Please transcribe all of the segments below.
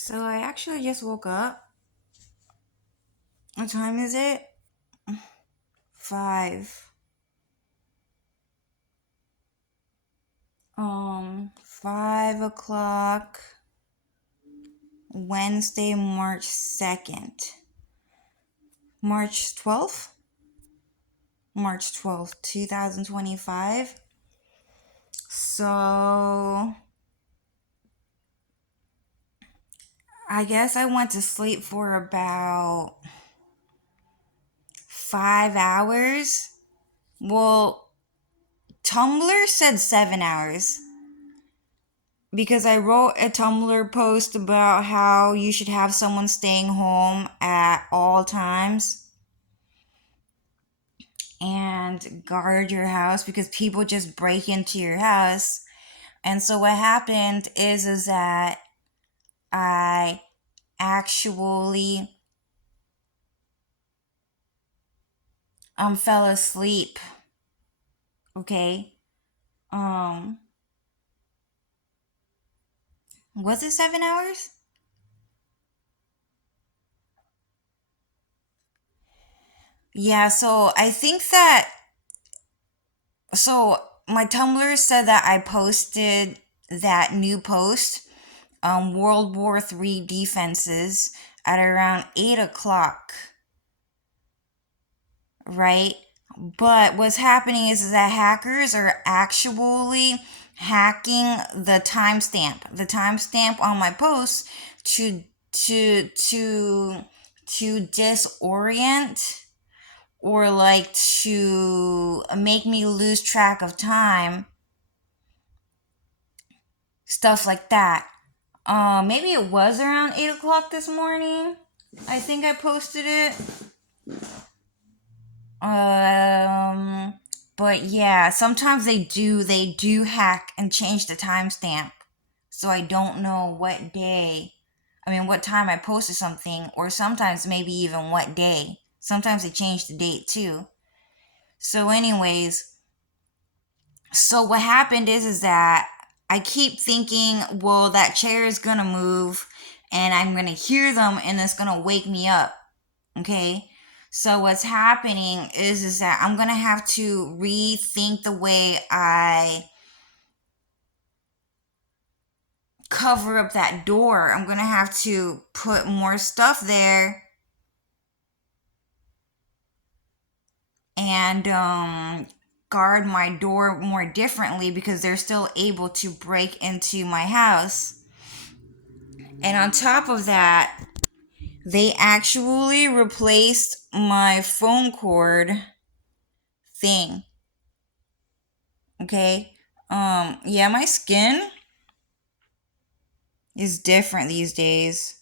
So I actually just woke up. What time is it? 5. 5 o'clock. Wednesday, March 2nd. March 12th? March 12th, 2025. So I guess I went to sleep for about 5 hours. Well, Tumblr said 7 hours. Because I wrote a Tumblr post about how you should have someone staying home at all times and guard your house because people just break into your house. And so what happened is that I actually fell asleep. Okay? Um was it 7 hours? Yeah, so I think that so my Tumblr said that I posted that new post, World War III defenses, at around 8 o'clock, right? But what's happening is that hackers are actually hacking the timestamp on my post to to to to disorient or like to make me lose track of time, stuff like that. Maybe it was around 8 o'clock this morning. I think I posted it. Um, but yeah, sometimes they do hack and change the timestamp, so I don't know what day. I mean, what time I posted something, or sometimes maybe even what day. Sometimes they change the date too. So, anyways, so what happened is that I keep thinking, well, that chair is gonna move, and I'm gonna hear them, and it's gonna wake me up. Okay. So what's happening is that I'm gonna have to rethink the way I cover up that door. I'm gonna have to put more stuff there and guard my door more differently because they're still able to break into my house. And on top of that, they actually replaced my phone cord thing. Okay. Yeah, my skin is different these days.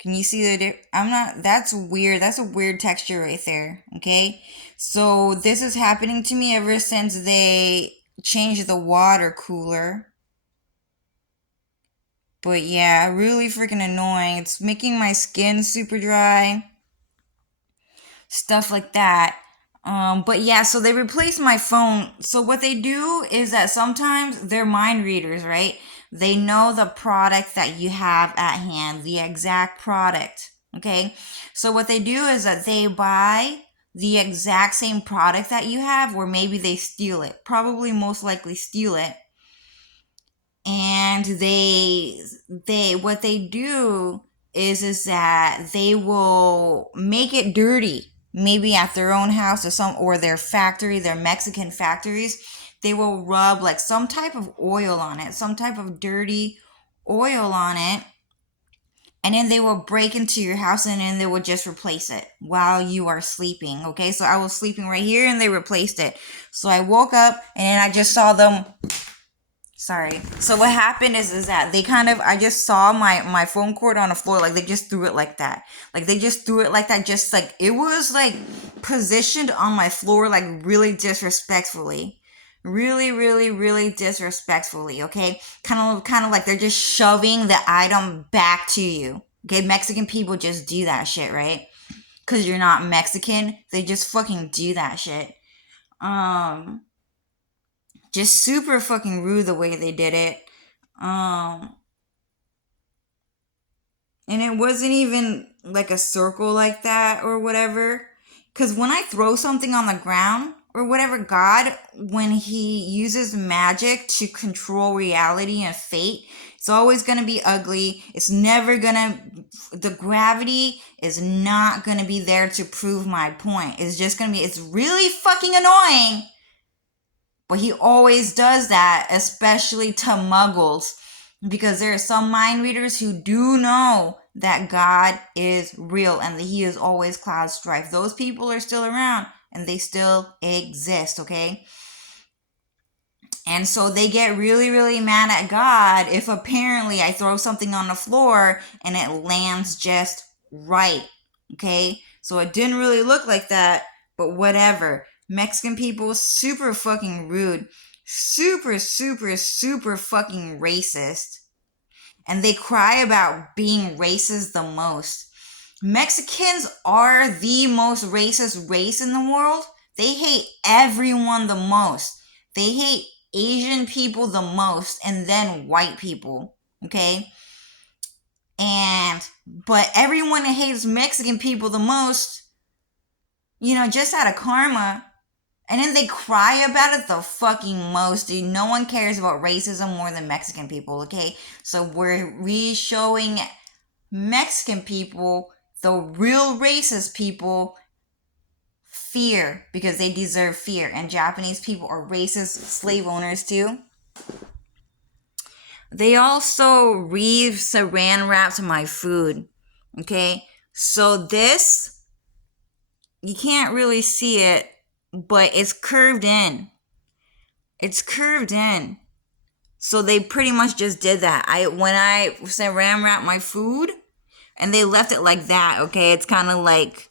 Can you see I'm not, that's weird. That's a weird texture right there. Okay. So this is happening to me ever since they changed the water cooler. But yeah, really freaking annoying. It's making my skin super dry. Stuff like that. But yeah, so they replaced my phone. So what they do is that sometimes they're mind readers, right? They know the product that you have at hand, the exact product. Okay. So what they do is that they buy the exact same product that you have, or maybe they steal it. Probably most likely steal it. And they what they do is that they will make it dirty, maybe at their own house or their factory, their Mexican factories. They will rub like some type of oil on it, some type of dirty oil on it, and then they will break into your house and then they will just replace it while you are sleeping. Okay, so I was sleeping right here and they replaced it. So I woke up and then I just saw them. Sorry. So what happened is that they kind of, I just saw my phone cord on the floor, like they just threw it like that. Like they just threw it like that, just like it was like positioned on my floor, like really disrespectfully. Really, really, really disrespectfully, okay? Kind of like they're just shoving the item back to you. Okay, Mexican people just do that shit, right? Cause you're not Mexican, they just fucking do that shit. Um just super fucking rude the way they did it. Um, And it wasn't even like a circle like that or whatever. Because when I throw something on the ground or whatever, God, when He uses magic to control reality and fate, it's always going to be ugly. It's never going to, the gravity is not going to be there to prove my point. It's just going to be, it's really fucking annoying. But He always does that, especially to muggles. Because there are some mind readers who do know that God is real and that He is always Cloud Strife. Those people are still around and they still exist, okay? And so they get really, really mad at God if apparently I throw something on the floor and it lands just right, okay? So it didn't really look like that, but whatever. Mexican people, super fucking rude. Super, super, super fucking racist. And they cry about being racist the most. Mexicans are the most racist race in the world. They hate everyone the most. They hate Asian people the most, and then white people. Okay? But everyone that hates Mexican people the most, just out of karma. And then they cry about it the fucking most, dude. No one cares about racism more than Mexican people, okay? So we're re-showing Mexican people, the real racist people, fear because they deserve fear. And Japanese people are racist slave owners too. They also saran wrapped my food, okay? So this, you can't really see it, but it's curved in. It's curved in. So they pretty much just did that. When I saran wrapped my food, and they left it like that, okay? It's kind of like,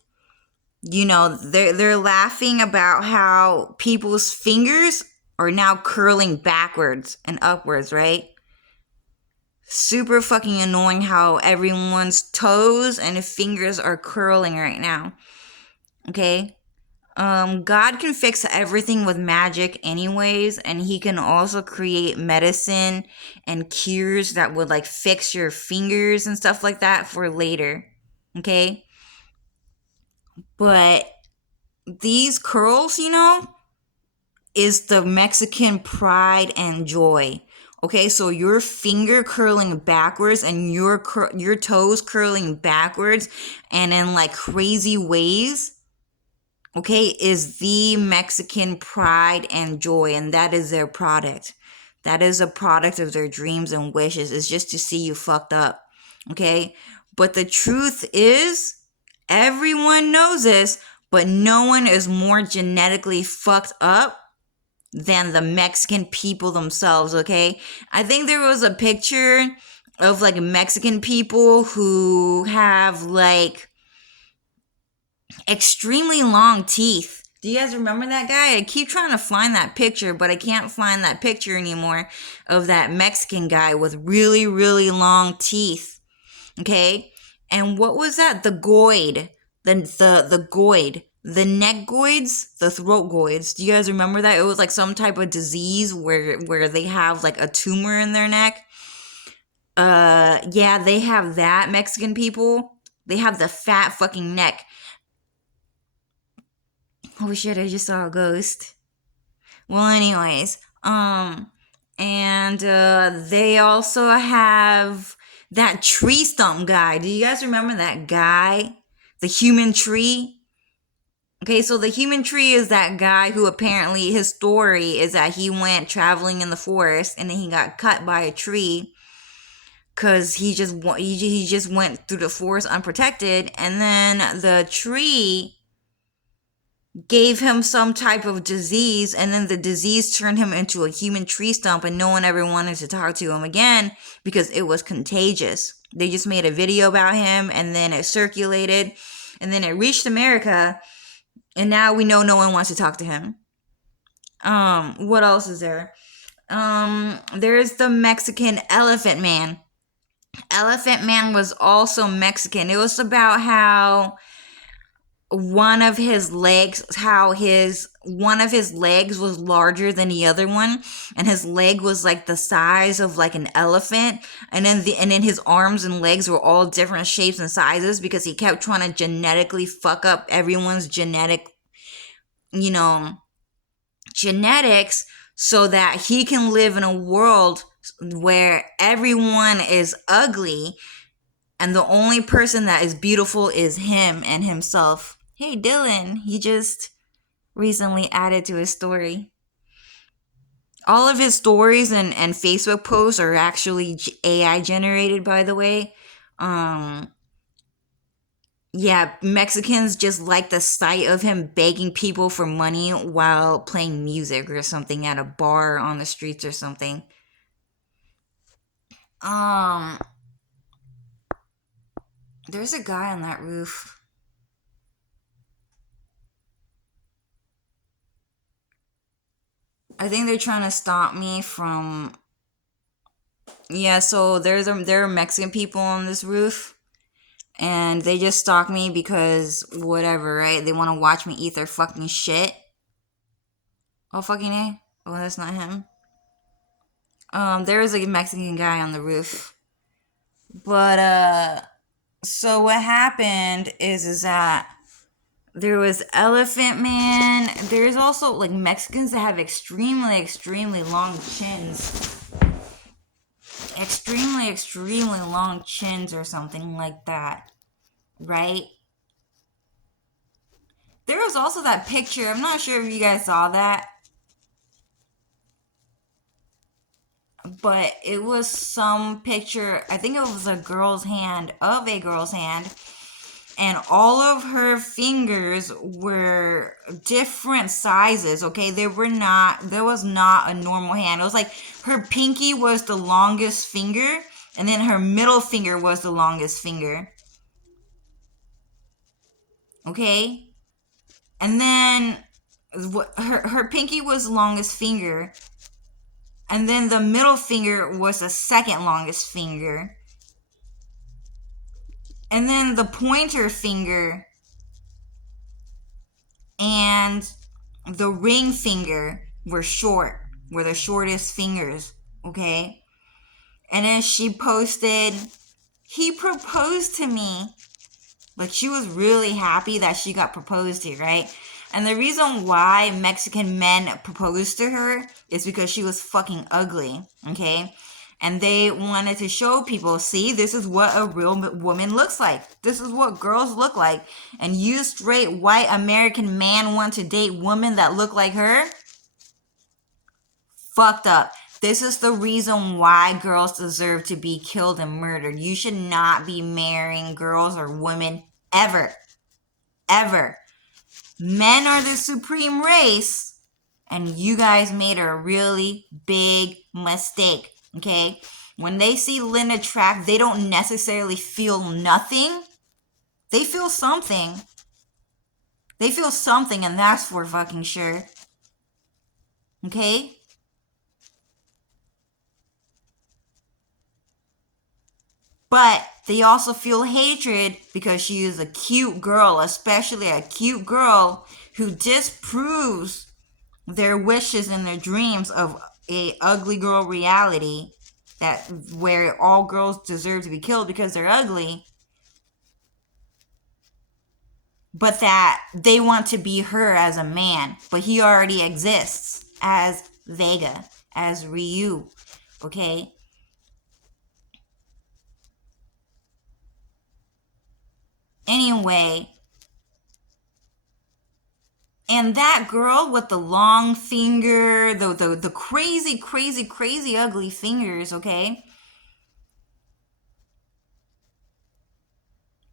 they're laughing about how people's fingers are now curling backwards and upwards, right? Super fucking annoying how everyone's toes and fingers are curling right now, okay? God can fix everything with magic anyways, and He can also create medicine and cures that would like fix your fingers and stuff like that for later, okay? But these curls, is the Mexican pride and joy. Okay, so your finger curling backwards and your toes curling backwards and in like crazy ways, okay, is the Mexican pride and joy, and that is their product. That is a product of their dreams and wishes. It's just to see you fucked up, okay? But the truth is, everyone knows this, but no one is more genetically fucked up than the Mexican people themselves, okay? I think there was a picture of like Mexican people who have like extremely long teeth. Do you guys remember that guy? I keep trying to find that picture, but I can't find that picture anymore of that Mexican guy with really, really long teeth. Okay? And what was that? The goid. The goid. The neck goids, the throat goids. Do you guys remember that? It was like some type of disease where they have like a tumor in their neck. Yeah, they have that, Mexican people. They have the fat fucking neck. Oh shit, I just saw a ghost. Well, anyways, and they also have that tree stump guy. Do you guys remember that guy? The human tree? Okay, so the human tree is that guy who apparently his story is that he went traveling in the forest and then he got cut by a tree because he just went through the forest unprotected, and then the tree gave him some type of disease, and then the disease turned him into a human tree stump, and no one ever wanted to talk to him again because it was contagious. They just made a video about him, and then it circulated, and then it reached America, and now we know no one wants to talk to him. What else is there? There's the Mexican Elephant Man. Elephant Man was also Mexican. It was about how one of his legs, one of his legs was larger than the other one, and his leg was like the size of like an elephant, and then his arms and legs were all different shapes and sizes because he kept trying to genetically fuck up everyone's you know, genetics so that he can live in a world where everyone is ugly and the only person that is beautiful is him and himself. Hey Dylan, he just recently added to his story. All of his stories and Facebook posts are actually AI generated, by the way. Yeah, Mexicans just like the sight of him begging people for money while playing music or something at a bar on the streets or something. Um, there's a guy on that roof. I think they're trying to stop me from. Yeah, so there are Mexican people on this roof, and they just stalk me because whatever, right? They want to watch me eat their fucking shit. Oh fucking A. Oh, that's not him. There is a Mexican guy on the roof. But so what happened is that there was Elephant Man. There's also like Mexicans that have extremely long chins. Extremely long chins or something like that. Right? There was also that picture. I'm not sure if you guys saw that. But it was some picture. I think it was a girl's hand, and all of her fingers were different sizes. Okay, there was not a normal hand. It was like her pinky was the longest finger, and then her middle finger was the longest finger. Okay, and then her pinky was the longest finger, and then the middle finger was the second longest finger, and then the pointer finger and the ring finger were the shortest fingers, okay? And then she posted, he proposed to me. Like, she was really happy that she got proposed to, right? And the reason why Mexican men proposed to her is because she was fucking ugly, okay? And they wanted to show people, see, this is what a real woman looks like. This is what girls look like. And you straight white American man want to date women that look like her? Fucked up. This is the reason why girls deserve to be killed and murdered. You should not be marrying girls or women ever. Ever. Men are the supreme race, and you guys made a really big mistake, okay? When they see Linda Track, they don't necessarily feel nothing. They feel something. They feel something, and that's for fucking sure. Okay? But they also feel hatred because she is a cute girl, especially a cute girl who disproves their wishes and their dreams of a ugly girl reality that where all girls deserve to be killed because they're ugly, but that they want to be her as a man, but he already exists as Vega, as Ryu, okay? Anyway, and that girl with the long finger, the crazy ugly fingers, okay,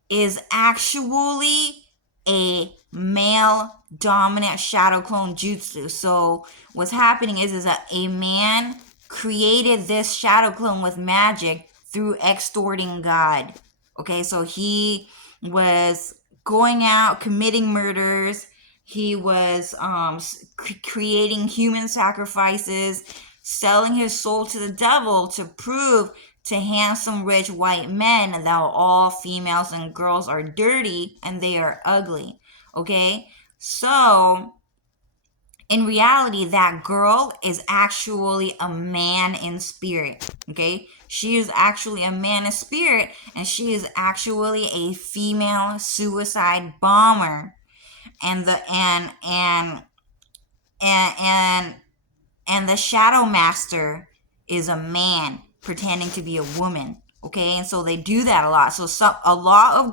is actually a male dominant shadow clone jutsu. So what's happening is that a man created this shadow clone with magic through extorting God. Okay, so he was going out committing murders. He was creating human sacrifices, selling his soul to the devil to prove to handsome rich white men that all females and girls are dirty and they are ugly. Okay, so In reality, that girl is actually a man in spirit. Okay, she is actually a man in spirit, and she is actually a female suicide bomber. And the and and the shadow master is a man pretending to be a woman. Okay, and so they do that a lot. So a lot of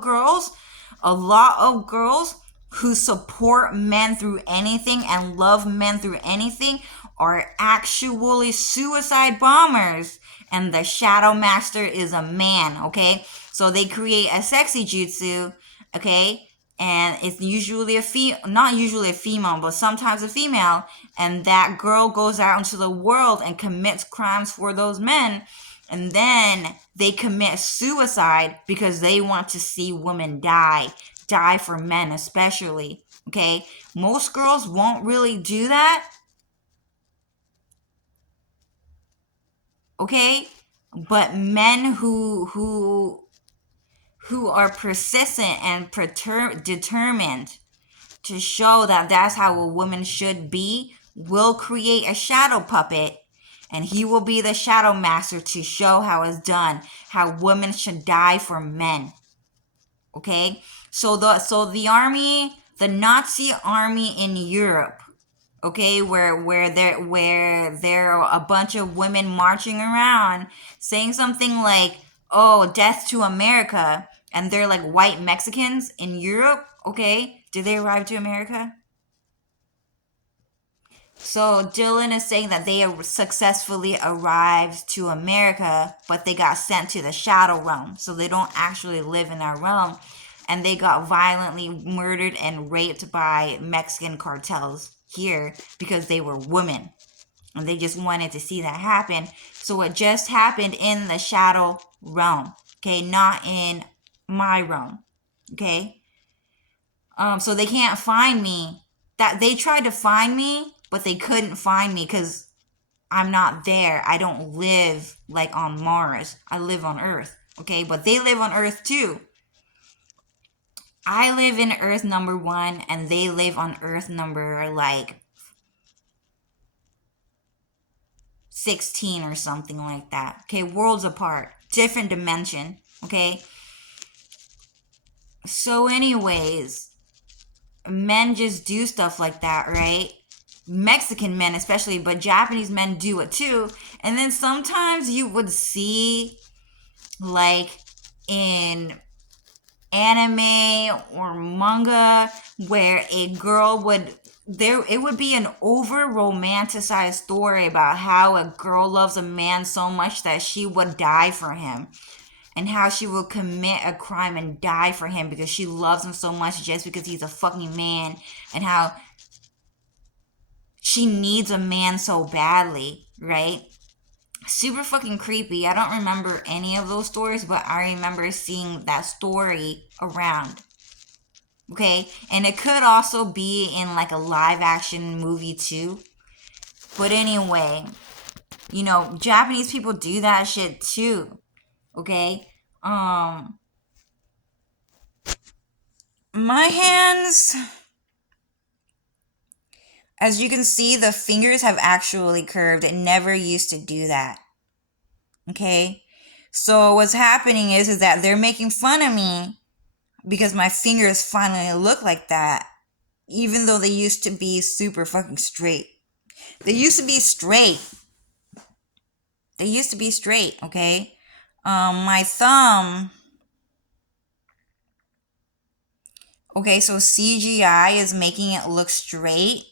girls who support men through anything and love men through anything are actually suicide bombers, and the shadow master is a man. Okay, so they create a sexy jutsu. Okay, and it's usually not usually a female, but sometimes a female, and that girl goes out into the world and commits crimes for those men, and then they commit suicide because they want to see women die for men, especially. Okay, most girls won't really do that. Okay, but men who are persistent and determined to show that that's how a woman should be will create a shadow puppet, and he will be the shadow master to show how it's done, how women should die for men. Okay, so the army, the Nazi army in Europe, okay, where there are a bunch of women marching around saying something like, "Oh, death to America," and they're like white Mexicans in Europe. Okay, did they arrive to America? So Dylan is saying that they successfully arrived to America, but they got sent to the shadow realm, so they don't actually live in our realm, and they got violently murdered and raped by Mexican cartels here because they were women, and they just wanted to see that happen. So it just happened in the shadow realm, okay, not in my realm, okay. So they can't find me. That they tried to find me, but they couldn't find me because I'm not there. I don't live like on Mars. I live on Earth. Okay, but they live on Earth too. I live in Earth number 1, and they live on Earth number like 16 or something like that. Okay, worlds apart, different dimension. Okay. So, anyways, men just do stuff like that, right? Mexican men especially, but Japanese men do it too. And then sometimes you would see, like, in anime or manga, where a girl would it would be an over romanticized story about how a girl loves a man so much that she would die for him, and how she will commit a crime and die for him because she loves him so much just because he's a fucking man, and how she needs a man so badly, right? Super fucking creepy. I don't remember any of those stories, but I remember seeing that story around. Okay? And it could also be in like a live action movie too. But anyway, Japanese people do that shit too. Okay? My hands, as you can see, the fingers have actually curved. It never used to do that. Okay? So what's happening is that they're making fun of me because my fingers finally look like that, even though they used to be super fucking straight. They used to be straight. Okay? My thumb. Okay, so CGI is making it look straight,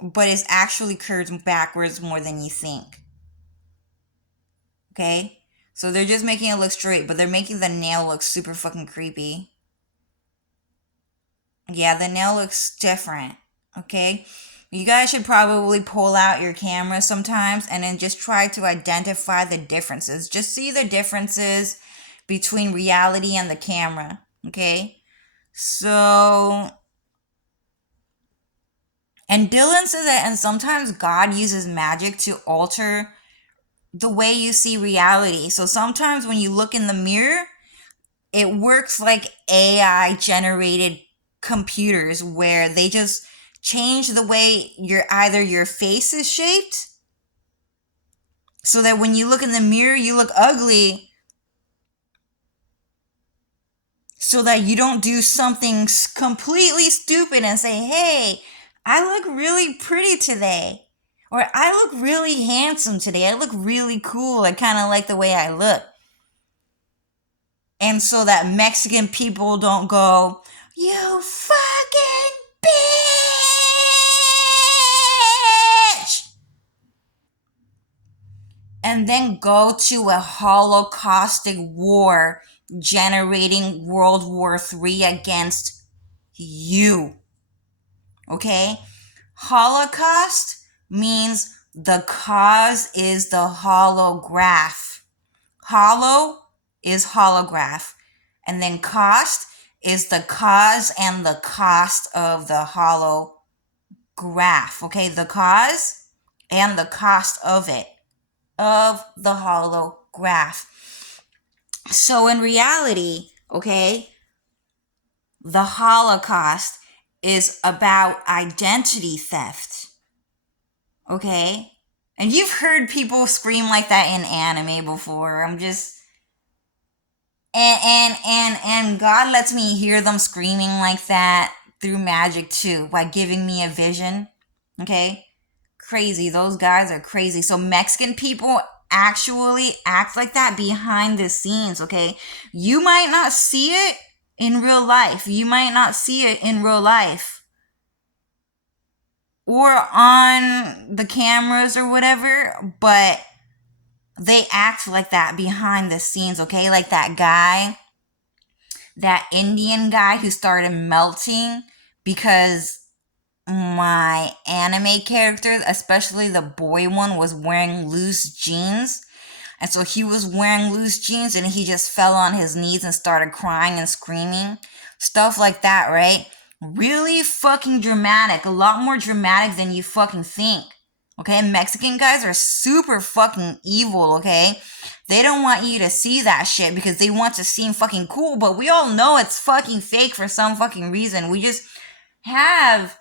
but it's actually curved backwards more than you think. Okay? So they're just making it look straight, but they're making the nail look super fucking creepy. Yeah, the nail looks different. Okay? You guys should probably pull out your camera sometimes and then just try to identify the differences. Just see the differences between reality and the camera. Okay? So, and Dylan says that, and sometimes God uses magic to alter the way you see reality. So sometimes when you look in the mirror, it works like AI generated computers where they just change the way your face is shaped so that when you look in the mirror, you look ugly, so that you don't do something completely stupid and say, hey, I look really pretty today. Or I look really handsome today. I look really cool. I kind of like the way I look. And so that Mexican people don't go, you fucking bitch! And then go to a holocaustic war generating World War III against you. Okay? Holocaust means the cause is the holograph. Holo is holograph. And then cost is the cause and the cost of the holograph. Okay? The cause and the cost of it. Of the holograph. So in reality, okay, the Holocaust is about identity theft. Okay? And you've heard people scream like that in anime before. I'm just and God lets me hear them screaming like that through magic too, by giving me a vision. Okay? Crazy. Those guys are crazy. So Mexican people actually act like that behind the scenes, okay? You might not see it in real life. You might not see it in real life. Or on the cameras or whatever, but they act like that behind the scenes, okay? Like that guy, that Indian guy who started melting because my anime character, especially the boy one, was wearing loose jeans. And so he was wearing loose jeans and he just fell on his knees and started crying and screaming. Stuff like that, right? Really fucking dramatic. A lot more dramatic than you fucking think. Okay? Mexican guys are super fucking evil, okay? They don't want you to see that shit because they want to seem fucking cool, but we all know it's fucking fake for some fucking reason. We just have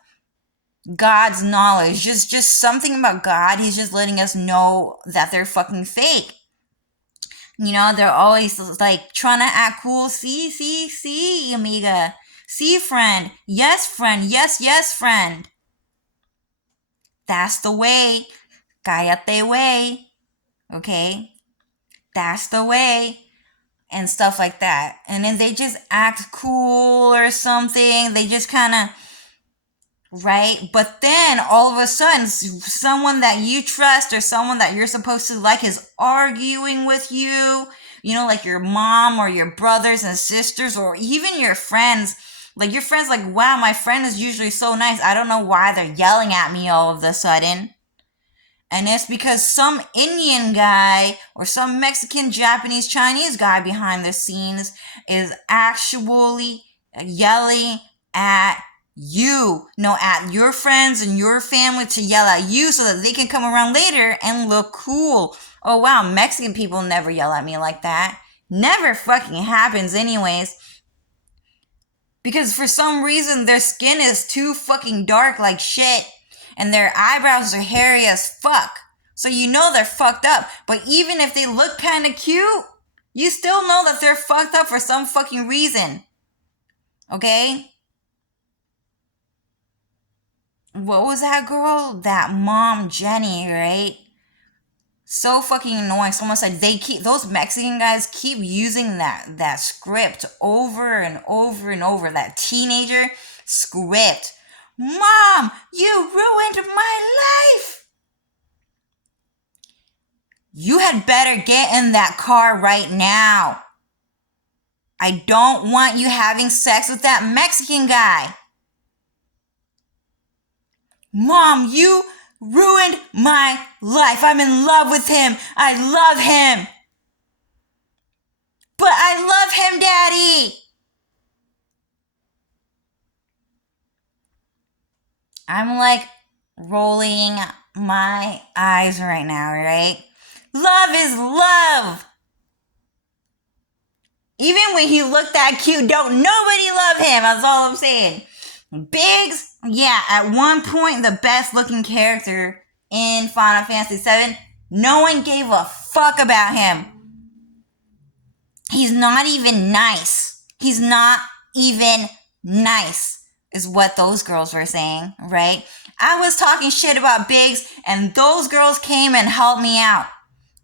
God's knowledge, just something about God. He's just letting us know that they're fucking fake. You know, they're always like trying to act cool. See, amiga. See, friend. Yes, friend. That's the way. Cállate way. Okay? That's the way. And stuff like that. And then they just act cool or something. They just kind of, right? But then all of a sudden, someone that you trust or someone that you're supposed to like is arguing with you, you know, like your mom or your brothers and sisters or even your friends. Like your friends, like, wow, my friend is usually so nice. I don't know why they're yelling at me all of a sudden. And it's because some Indian guy or some Mexican, Japanese, Chinese guy behind the scenes is actually yelling at you. No, at your friends and your family to yell at you so that they can come around later and look cool. Oh wow, Mexican people never yell at me like that. Never fucking happens anyways. Because for some reason their skin is too fucking dark like shit. And their eyebrows are hairy as fuck. So you know they're fucked up. But even if they look kind of cute, you still know that they're fucked up for some fucking reason. Okay? What was that girl? That mom, Jenny, right? So fucking annoying. Someone said those Mexican guys keep using that script over and over and over. That teenager script. Mom, you ruined my life. You had better get in that car right now. I don't want you having sex with that Mexican guy. Mom, you ruined my life. I'm in love with him. I love him. But I love him, Daddy. I'm like rolling my eyes right now, right? Love is love. Even when he looked that cute, don't nobody love him. That's all I'm saying. Biggs, Yeah, at one point, the best looking character in Final Fantasy VII, no one gave a fuck about him. He's not even nice. He's not even nice, is what those girls were saying, right? I was talking shit about Biggs, and those girls came and helped me out.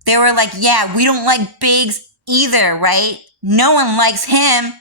They were like, yeah, we don't like Biggs either, right? No one likes him.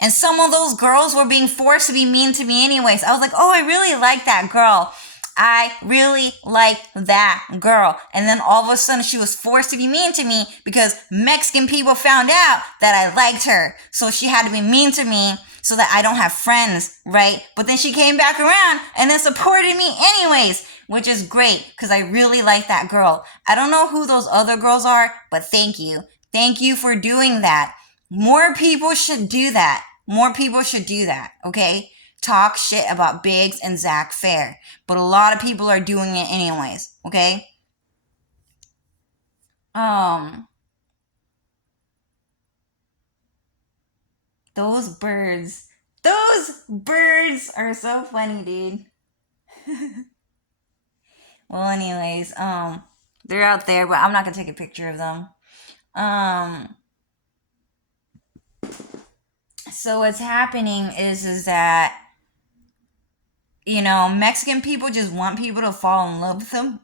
And some of those girls were being forced to be mean to me anyways. I was like, oh, I really like that girl. I really like that girl. And then all of a sudden she was forced to be mean to me because Mexican people found out that I liked her. So she had to be mean to me so that I don't have friends, right? But then she came back around and then supported me anyways, which is great because I really like that girl. I don't know who those other girls are, but thank you. Thank you for doing that. More people should do that. More people should do that, okay? Talk shit about Biggs and Zach Fair. But a lot of people are doing it anyways, okay? Those birds. Those birds are so funny, dude. Well, anyways, they're out there, but I'm not gonna take a picture of them. So what's happening is that, you know, Mexican people just want people to fall in love with them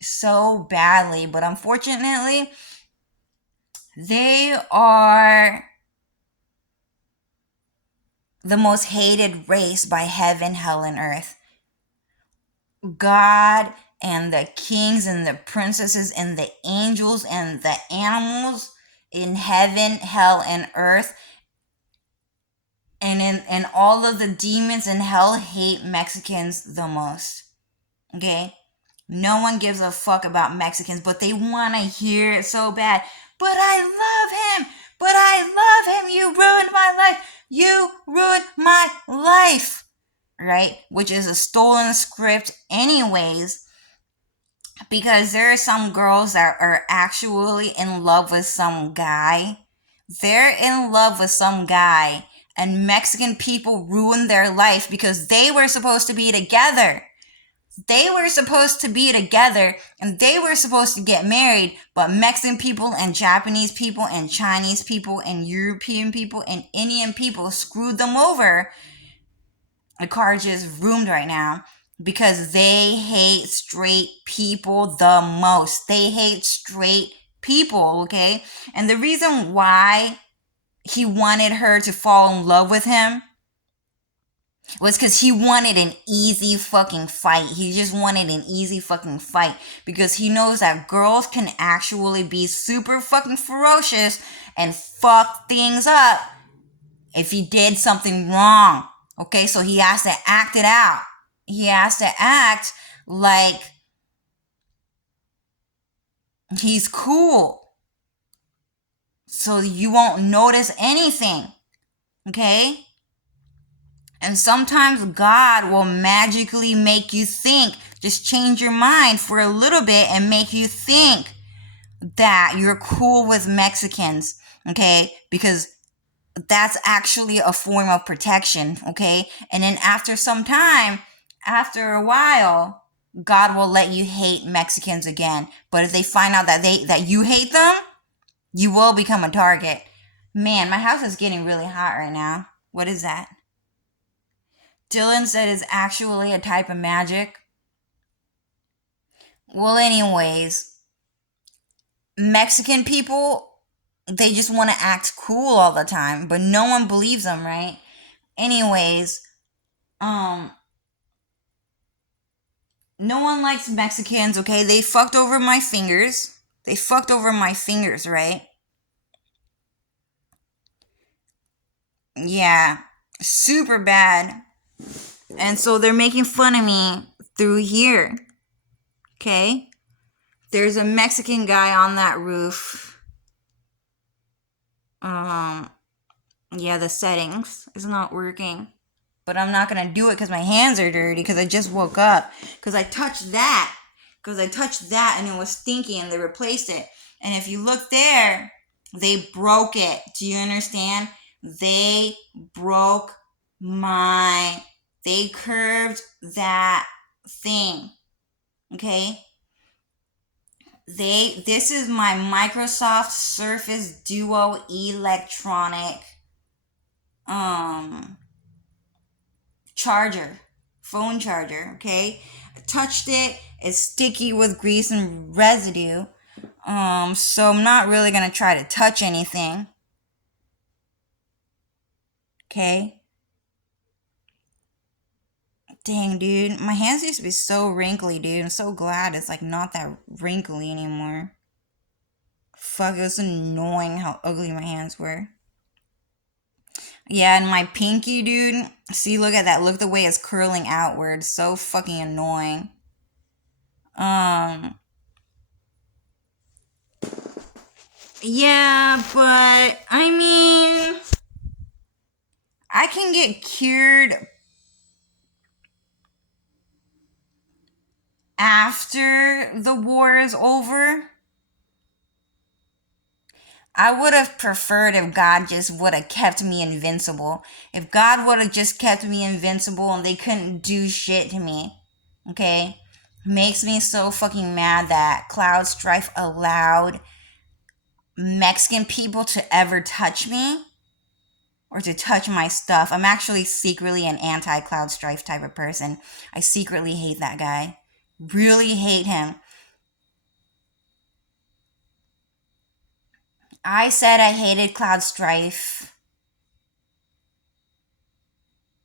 so badly, but unfortunately, they are the most hated race by heaven, hell, and earth. God and the kings and the princesses and the angels and the animals in heaven, hell, and earth, and all of the demons in hell hate Mexicans the most. Okay? No one gives a fuck about Mexicans, but they want to hear it so bad. But I love him. But I love him. You ruined my life. You ruined my life. Right? Which is a stolen script anyways. Because there are some girls that are actually in love with some guy. They're in love with some guy. And Mexican people ruin their life because they were supposed to be together. They were supposed to be together and they were supposed to get married, but Mexican people and Japanese people and Chinese people and European people and Indian people screwed them over. The car just ruined right now because they hate straight people the most. They hate straight people, okay? And the reason why he wanted her to fall in love with him was because he wanted an easy fucking fight. He just wanted an easy fucking fight because he knows that girls can actually be super fucking ferocious and fuck things up if he did something wrong. Okay, so he has to act it out. He has to act like he's cool so you won't notice anything. Okay? And sometimes God will magically make you think, just change your mind for a little bit and make you think that you're cool with Mexicans, okay? Because that's actually a form of protection, okay? And then after some time, after a while, God will let you hate Mexicans again. But if they find out that you hate them, you will become a target. Man, my house is getting really hot right now. What is that? Dylan said it's actually a type of magic. Well, anyways, Mexican people, they just want to act cool all the time, but no one believes them, right? Anyways, no one likes Mexicans, okay? They fucked over my fingers. They fucked over my fingers, right? Yeah, super bad. And so they're making fun of me through here. Okay? There's a Mexican guy on that roof. Yeah, the settings is not working. But I'm not going to do it because my hands are dirty because I just woke up. Because I touched that. And it was stinky and they replaced it. And if you look there, they broke it. Do you understand? They broke my They curved that thing. Okay? This is my Microsoft Surface Duo electronic um charger, phone charger. Okay, I touched it. It's sticky with grease and residue. So I'm not really gonna try to touch anything. Okay. Dang, dude, my hands used to be so wrinkly, dude. I'm so glad it's like not that wrinkly anymore. Fuck, it was annoying how ugly my hands were. Yeah, and my pinky, dude. See, look at that. Look the way it's curling outward. So fucking annoying. Um, yeah, but I mean, I can get cured after the war is over. I would have preferred if God just would have kept me invincible. If God would have just kept me invincible and they couldn't do shit to me. Okay? Makes me so fucking mad that Cloud Strife allowed Mexican people to ever touch me or to touch my stuff. I'm actually secretly an anti-Cloud Strife type of person. I secretly hate that guy. Really hate him. I said I hated Cloud Strife.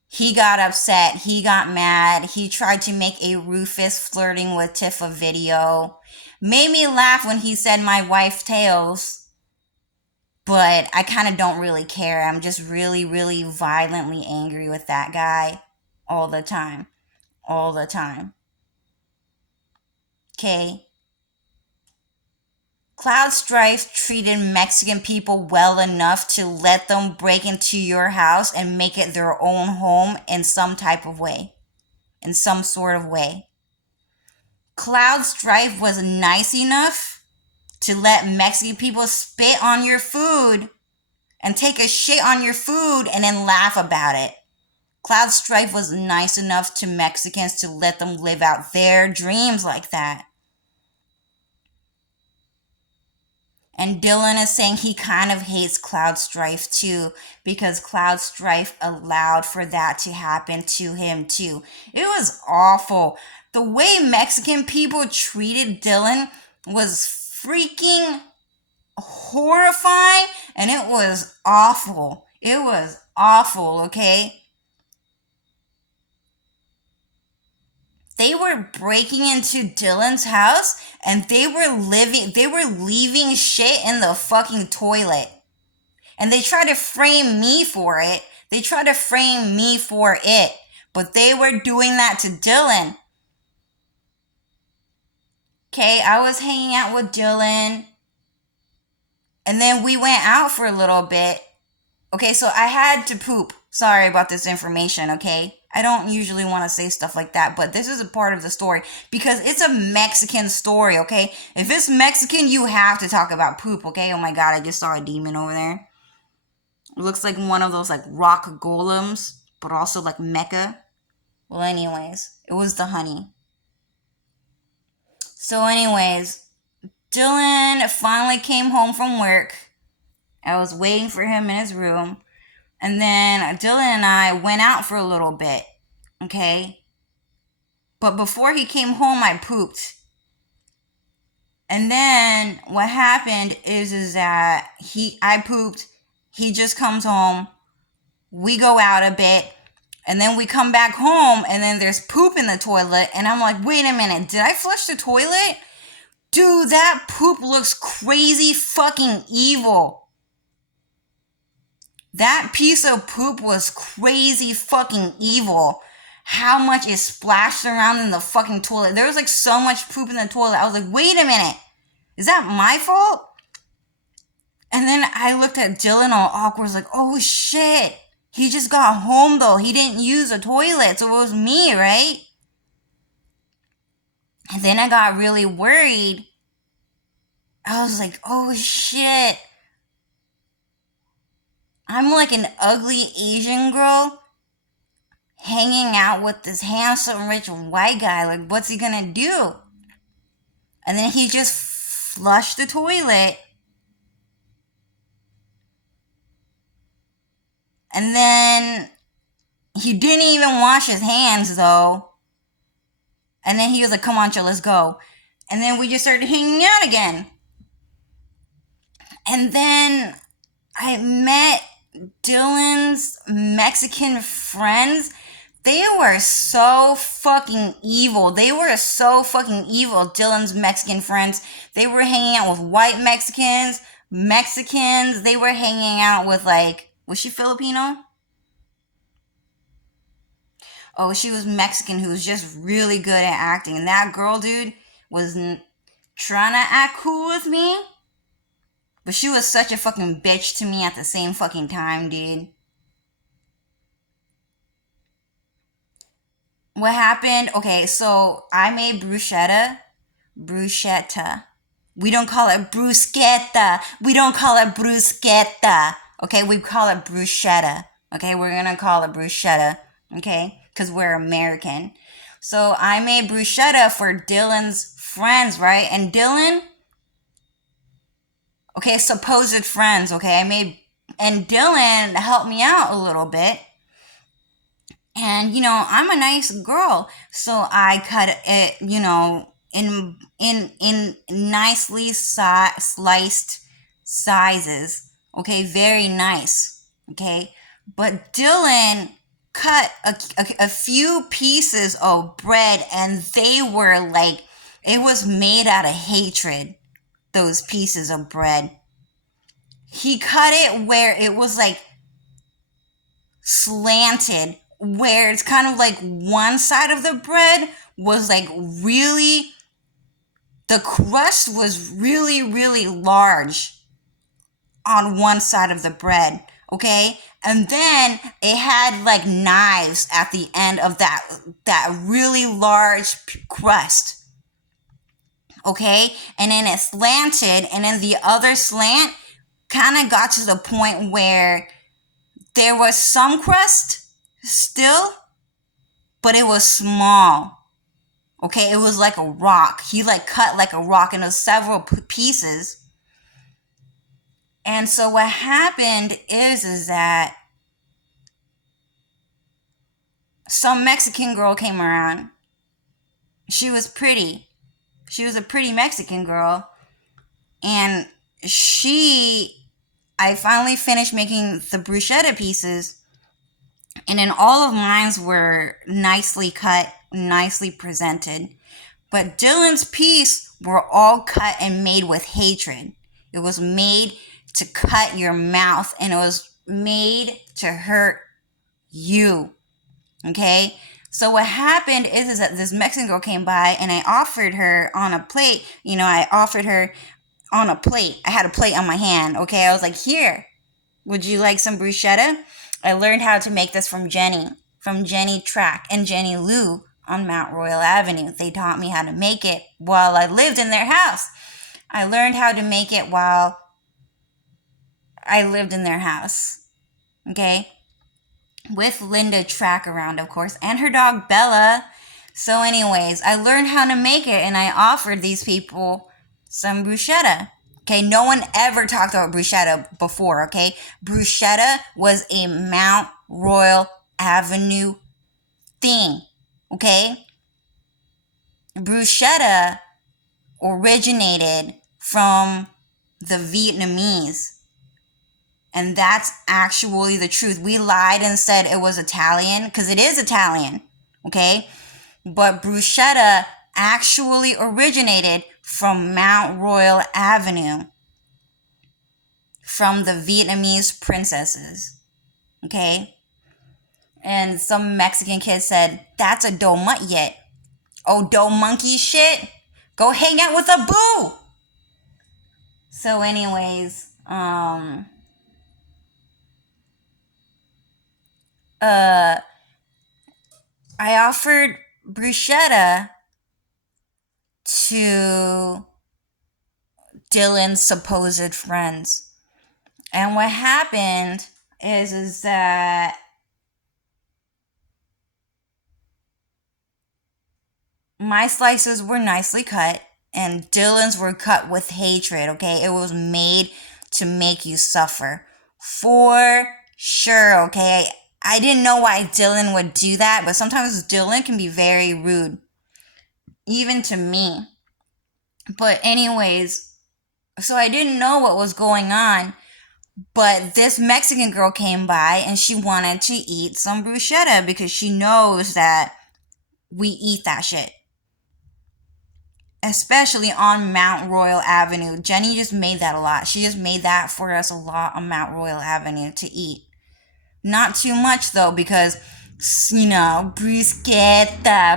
He got upset. He got mad. He tried to make a Rufus flirting with Tifa video. Made me laugh when he said my wife tails. But I kind of don't really care. I'm just really, really violently angry with that guy all the time. All the time. Okay? Cloud Strife treated Mexican people well enough to let them break into your house and make it their own home in some type of way. In some sort of way. Cloud Strife was nice enough to let Mexican people spit on your food and take a shit on your food and then laugh about it. Cloud Strife was nice enough to Mexicans to let them live out their dreams like that. And Dylan is saying he kind of hates Cloud Strife too because Cloud Strife allowed for that to happen to him too. It was awful. The way Mexican people treated Dylan was freaking horrifying and it was awful. It was awful, okay? They were breaking into Dylan's house and they were leaving shit in the fucking toilet. And they tried to frame me for it. They tried to frame me for it. But they were doing that to Dylan. Okay, I was hanging out with Dylan. And then we went out for a little bit. Okay, so I had to poop. Sorry about this information, okay? I don't usually want to say stuff like that, but this is a part of the story because it's a Mexican story, okay? If it's Mexican, you have to talk about poop, okay? Oh my god, I just saw a demon over there. It looks like one of those like rock golems, but also like mecha. Well, anyways, it was the honey. So, anyways, Dylan finally came home from work. I was waiting for him in his room. And then Dylan and I went out for a little bit. Okay? But before he came home, I pooped. And then what happened is that I pooped. He just comes home. We go out a bit. And then we come back home and then there's poop in the toilet. And I'm like, wait a minute, did I flush the toilet? Dude, that poop looks crazy fucking evil. That piece of poop was crazy fucking evil. How much is splashed around in the fucking toilet. There was like so much poop in the toilet. I was like, wait a minute. Is that my fault? And then I looked at Dylan all awkward. I was like, oh shit. He just got home though. He didn't use a toilet. So it was me, right? And then I got really worried. I was like, oh shit. I'm like an ugly Asian girl hanging out with this handsome rich white guy. Like, what's he gonna do? And then he just flushed the toilet. And then he didn't even wash his hands though. And then he was like, come on, chill, let's go. And then we just started hanging out again. And then I met Dylan's Mexican friends. They were so fucking evil. Dylan's Mexican friends. They were hanging out with white Mexicans. They were hanging out with, like, was she Filipino? Oh, she was Mexican, who was just really good at acting. And that girl, dude, was trying to act cool with me. But she was such a fucking bitch to me at the same fucking time, dude. What happened? Okay, so I made bruschetta. We don't call it bruschetta. Okay, we call it bruschetta. Okay, we're gonna call it bruschetta. Okay, because we're American. So I made bruschetta for Dylan's friends, right? And Dylan, okay, supposed friends, okay? And Dylan helped me out a little bit. And, I'm a nice girl. So I cut it, in nicely sliced sizes. Okay, very nice. Okay. But Dylan cut a few pieces of bread, and they were like, it was made out of hatred, those pieces of bread. He cut it where it was like slanted, where it's kind of like one side of the bread was like really, the crust was really, really large on one side of the bread, okay? And then it had like knives at the end of that really large crust, okay? And then it slanted, and then the other slant kind of got to the point where there was some crust still, but it was small. Okay, it was like a rock. He like cut like a rock into several pieces. And so what happened is that some Mexican girl came around. She was pretty. She was a pretty Mexican girl. And I finally finished making the bruschetta pieces. And then all of mine were nicely cut, nicely presented. But Dylan's piece were all cut and made with hatred. It was made to cut your mouth, and it was made to hurt you. Okay? So what happened is that this Mexican girl came by, and I offered her on a plate. I offered her on a plate. I had a plate on my hand. Okay? I was like, here, would you like some bruschetta? I learned how to make this from Jenny Track and Jenny Lou on Mount Royal Avenue. They taught me how to make it while I lived in their house. I learned how to make it while I lived in their house. Okay? With Linda Track around, of course, and her dog Bella. So anyways, I learned how to make it, and I offered these people some bruschetta. Okay, no one ever talked about bruschetta before, okay? Bruschetta was a Mount Royal Avenue thing, okay? Bruschetta originated from the Vietnamese. And that's actually the truth. We lied and said it was Italian, because it is Italian, okay? But bruschetta actually originated from Mount Royal Avenue, from the Vietnamese princesses, okay? And some Mexican kid said, that's a dough mutt yet. Oh, dough monkey shit? Go hang out with a boo! So anyways, I offered bruschetta to Dylan's supposed friends. And what happened is that My slices were nicely cut, and Dylan's were cut with hatred, okay? It was made to make you suffer. For sure, okay? I didn't know why Dylan would do that, but sometimes Dylan can be very rude, even to me. But, anyways, so I didn't know what was going on, but this Mexican girl came by and she wanted to eat some bruschetta because she knows that we eat that shit. Especially on Mount Royal Avenue. Jenny just made that a lot. She just made that for us a lot on Mount Royal Avenue to eat. Not too much though, because, bruschetta,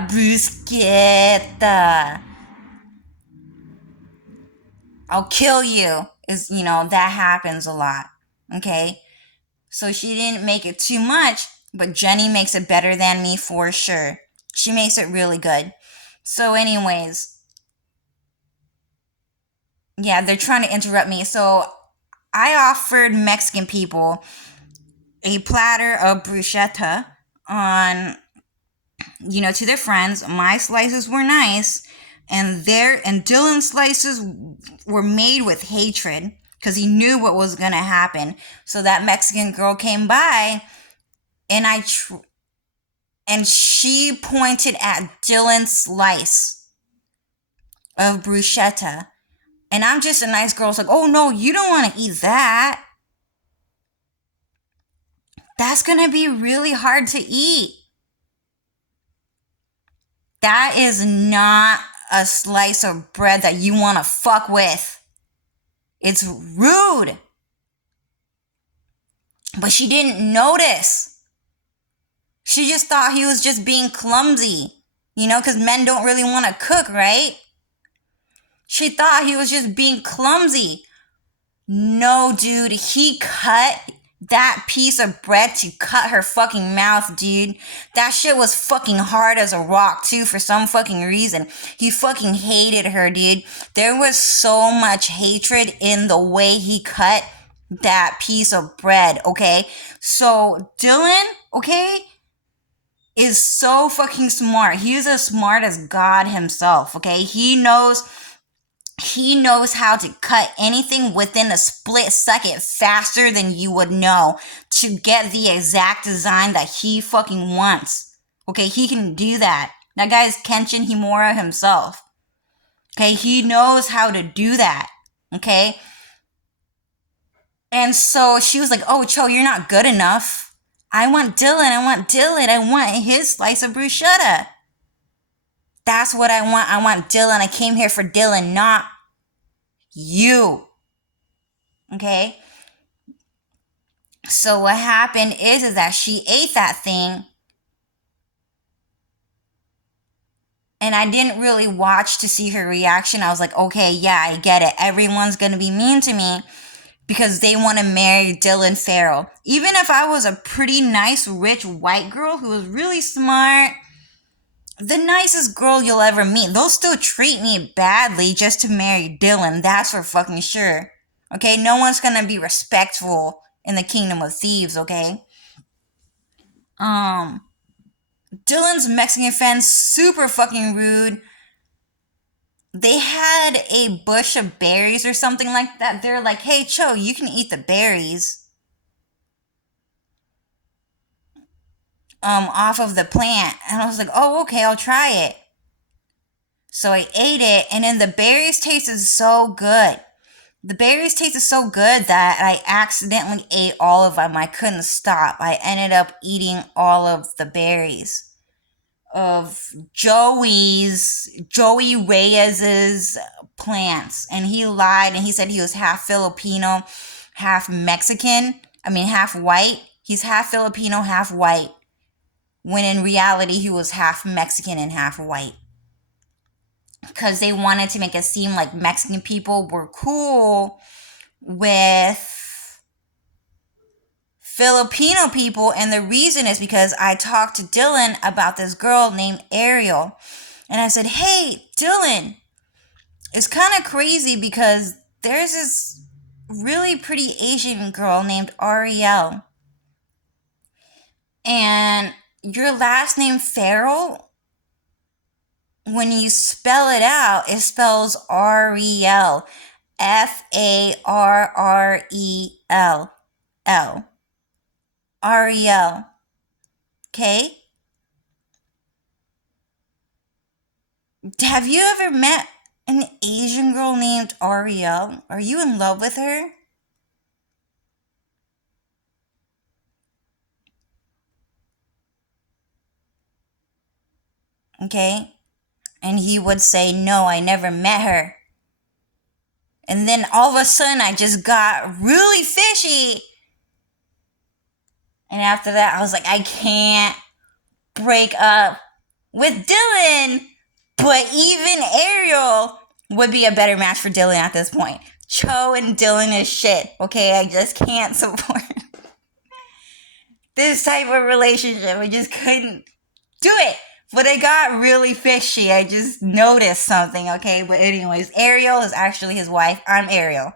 bruschetta. I'll kill you. That happens a lot. Okay? So she didn't make it too much, but Jenny makes it better than me for sure. She makes it really good. So, anyways, yeah, they're trying to interrupt me. So, I offered Mexican people a platter of bruschetta on, to their friends. My slices were nice, and Dylan's slices were made with hatred because he knew what was gonna happen. So that Mexican girl came by, and and she pointed at Dylan's slice of bruschetta, and I'm just a nice girl. It's like, oh no, you don't want to eat that. That's gonna be really hard to eat. That is not a slice of bread that you want to fuck with. It's rude. But she didn't notice. She just thought he was just being clumsy. Because men don't really want to cook, right? She thought he was just being clumsy. No, dude, he cut that piece of bread to cut her fucking mouth, dude. That shit was fucking hard as a rock, too, for some fucking reason. He fucking hated her, dude. There was so much hatred in the way he cut that piece of bread, okay? So, Dylan, okay, is so fucking smart. He's as smart as God himself, okay? He knows how to cut anything within a split second faster than you would know to get the exact design that he fucking wants. Okay, he can do that. That guy is Kenshin Himura himself. Okay, he knows how to do that. Okay? And so she was like, oh, Cho, you're not good enough. I want Dylan. I want his slice of bruschetta. That's what I want. I want Dylan. I came here for Dylan, not you. Okay? So what happened is that she ate that thing, and I didn't really watch to see her reaction. I was like, okay, yeah, I get it. Everyone's going to be mean to me because they want to marry Dylan Farrell. Even if I was a pretty nice, rich white girl who was really smart, the nicest girl you'll ever meet, they'll still treat me badly just to marry Dylan. That's for fucking sure. Okay, no one's going to be respectful in the Kingdom of Thieves, okay? Dylan's Mexican friends, super fucking rude. They had a bush of berries or something like that. They're like, hey, Cho, you can eat the berries. Off of the plant. And I was like, oh, okay, I'll try it. So I ate it, and then the berries tasted so good. The berries tasted so good that I accidentally ate all of them. I couldn't stop. I ended up eating all of the berries of Joey Reyes's plants, and he lied and he said he was half Filipino, half Mexican. I mean, half white. He's half Filipino, half white. When in reality, he was half Mexican and half white. Because they wanted to make it seem like Mexican people were cool with Filipino people, and the reason is because I talked to Dylan about this girl named Ariel, and I said, hey, Dylan, it's kind of crazy because there's this really pretty Asian girl named Ariel, and your last name Farrell, when you spell it out, it spells Ariel. Farrel. Ariel. Okay? Have you ever met an Asian girl named Ariel? Are you in love with her? Okay? And he would say, no, I never met her. And then all of a sudden, I just got really fishy. And after that, I was like, I can't break up with Dylan. But even Ariel would be a better match for Dylan at this point. Cho and Dylan is shit. Okay, I just can't support this type of relationship. I just couldn't do it. But I got really fishy. I just noticed something, okay? But anyways, Ariel is actually his wife. I'm Ariel.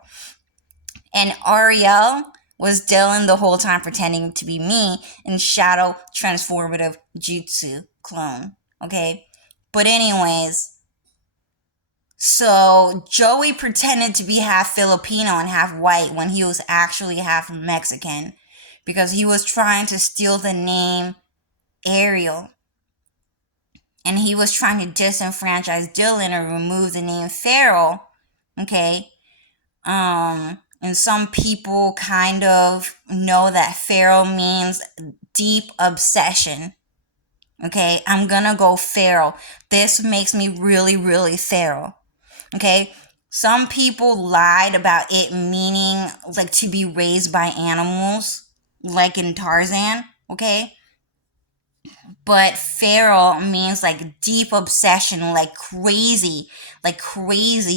And Ariel was Dylan the whole time pretending to be me in shadow transformative jutsu clone. Okay? But anyways, so Joey pretended to be half Filipino and half white when he was actually half Mexican because he was trying to steal the name Ariel. And he was trying to disenfranchise Dylan or remove the name Farrell. Okay? And some people kind of know that feral means deep obsession. Okay, I'm gonna go feral. This makes me really, really feral. Okay, some people lied about it meaning like to be raised by animals, like in Tarzan. Okay, but feral means like deep obsession, like crazy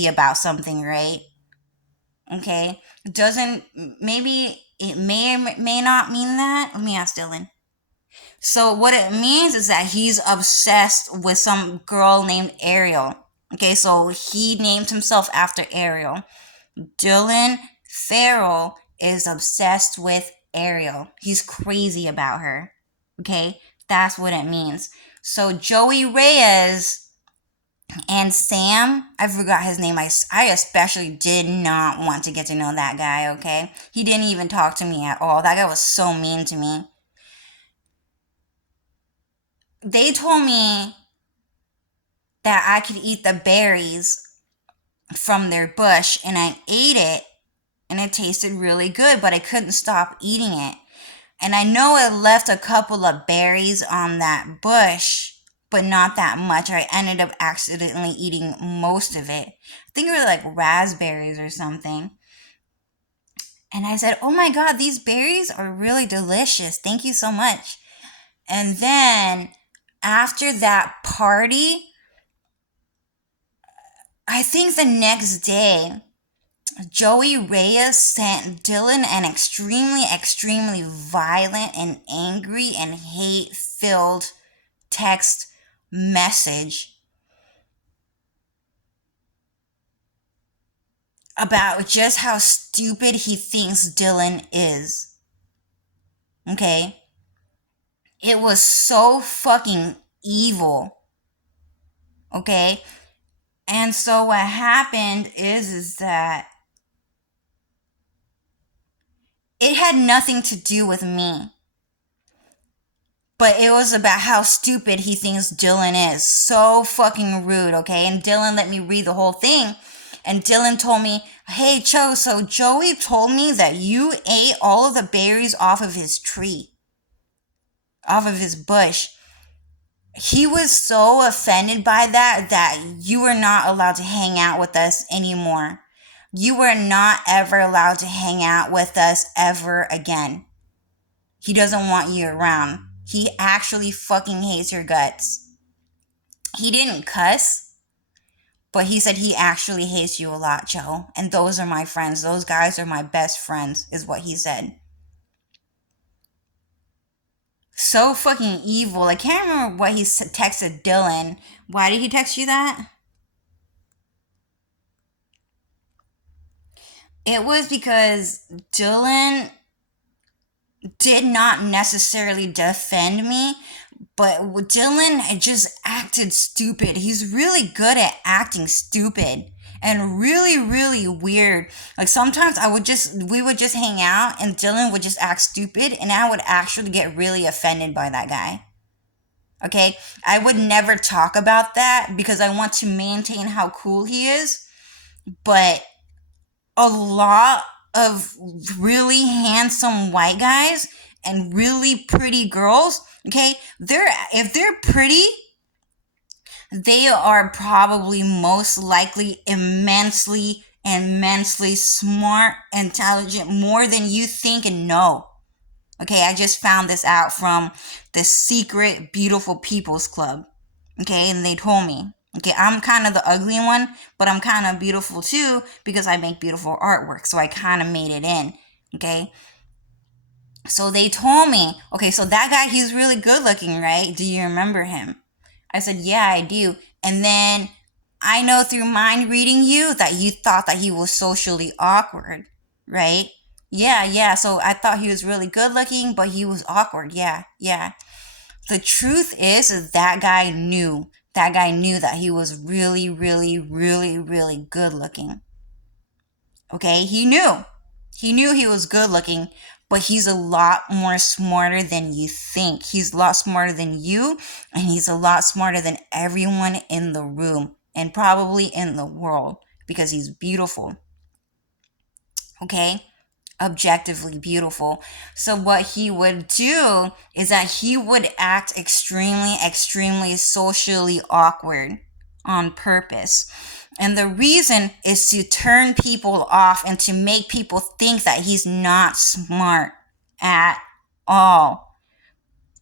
about something, right? Okay, it doesn't, maybe it may or may not mean that. Let me ask Dylan. So what it means is that he's obsessed with some girl named Ariel. Okay, so he named himself after Ariel. Dylan Farrell is obsessed with Ariel. He's crazy about her. Okay, that's what it means. So Joey Reyes and Sam, I forgot his name. I especially did not want to get to know that guy, okay? He didn't even talk to me at all. That guy was so mean to me. They told me that I could eat the berries from their bush, and I ate it, and it tasted really good, but I couldn't stop eating it. And I know it left a couple of berries on that bush, but not that much. I ended up accidentally eating most of it. I think it was like raspberries or something. And I said, oh my God, these berries are really delicious. Thank you so much. And then after that party, I think the next day, Joey Reyes sent Dylan an extremely, extremely violent and angry and hate filled text message about just how stupid he thinks Dylan is. Okay? It was so fucking evil. Okay? And so what happened is that it had nothing to do with me. But it was about how stupid he thinks Dylan is. So fucking rude, okay? And Dylan let me read the whole thing. And Dylan told me, hey, Cho, so Joey told me that you ate all of the berries off of his tree, off of his bush. He was so offended by that you were not allowed to hang out with us anymore. You were not ever allowed to hang out with us ever again. He doesn't want you around. He actually fucking hates your guts. He didn't cuss, but he said he actually hates you a lot, Joe. And those are my friends. Those guys are my best friends, is what he said. So fucking evil. I can't remember what he texted Dylan. Why did he text you that? It was because Dylan did not necessarily defend me, But Dylan just acted stupid. He's really good at acting stupid and really, really weird. Like sometimes we would just hang out and Dylan would just act stupid and I would actually get really offended by that guy. Okay? I would never talk about that because I want to maintain how cool he is. But a lot of really handsome white guys and really pretty girls, okay, if they're pretty, they are probably most likely immensely smart, intelligent, more than you think and know. Okay, I just found this out from the Secret Beautiful People's Club. Okay, and they told me, okay, I'm kind of the ugly one, but I'm kind of beautiful too because I make beautiful artwork. So I kind of made it in. Okay, so they told me, okay, so that guy, he's really good looking, right? Do you remember him? I said, yeah, I do. And then I know through mind reading you that you thought that he was socially awkward, right? Yeah. So I thought he was really good looking, but he was awkward. Yeah. The truth is that guy knew. That guy knew that he was really, really, really, really good looking. Okay? He knew. He knew he was good looking, but he's a lot more smarter than you think. He's a lot smarter than you, and he's a lot smarter than everyone in the room and probably in the world because he's beautiful. Okay? Objectively beautiful. So what he would do is that he would act extremely socially awkward on purpose. And the reason is to turn people off and to make people think that he's not smart at all.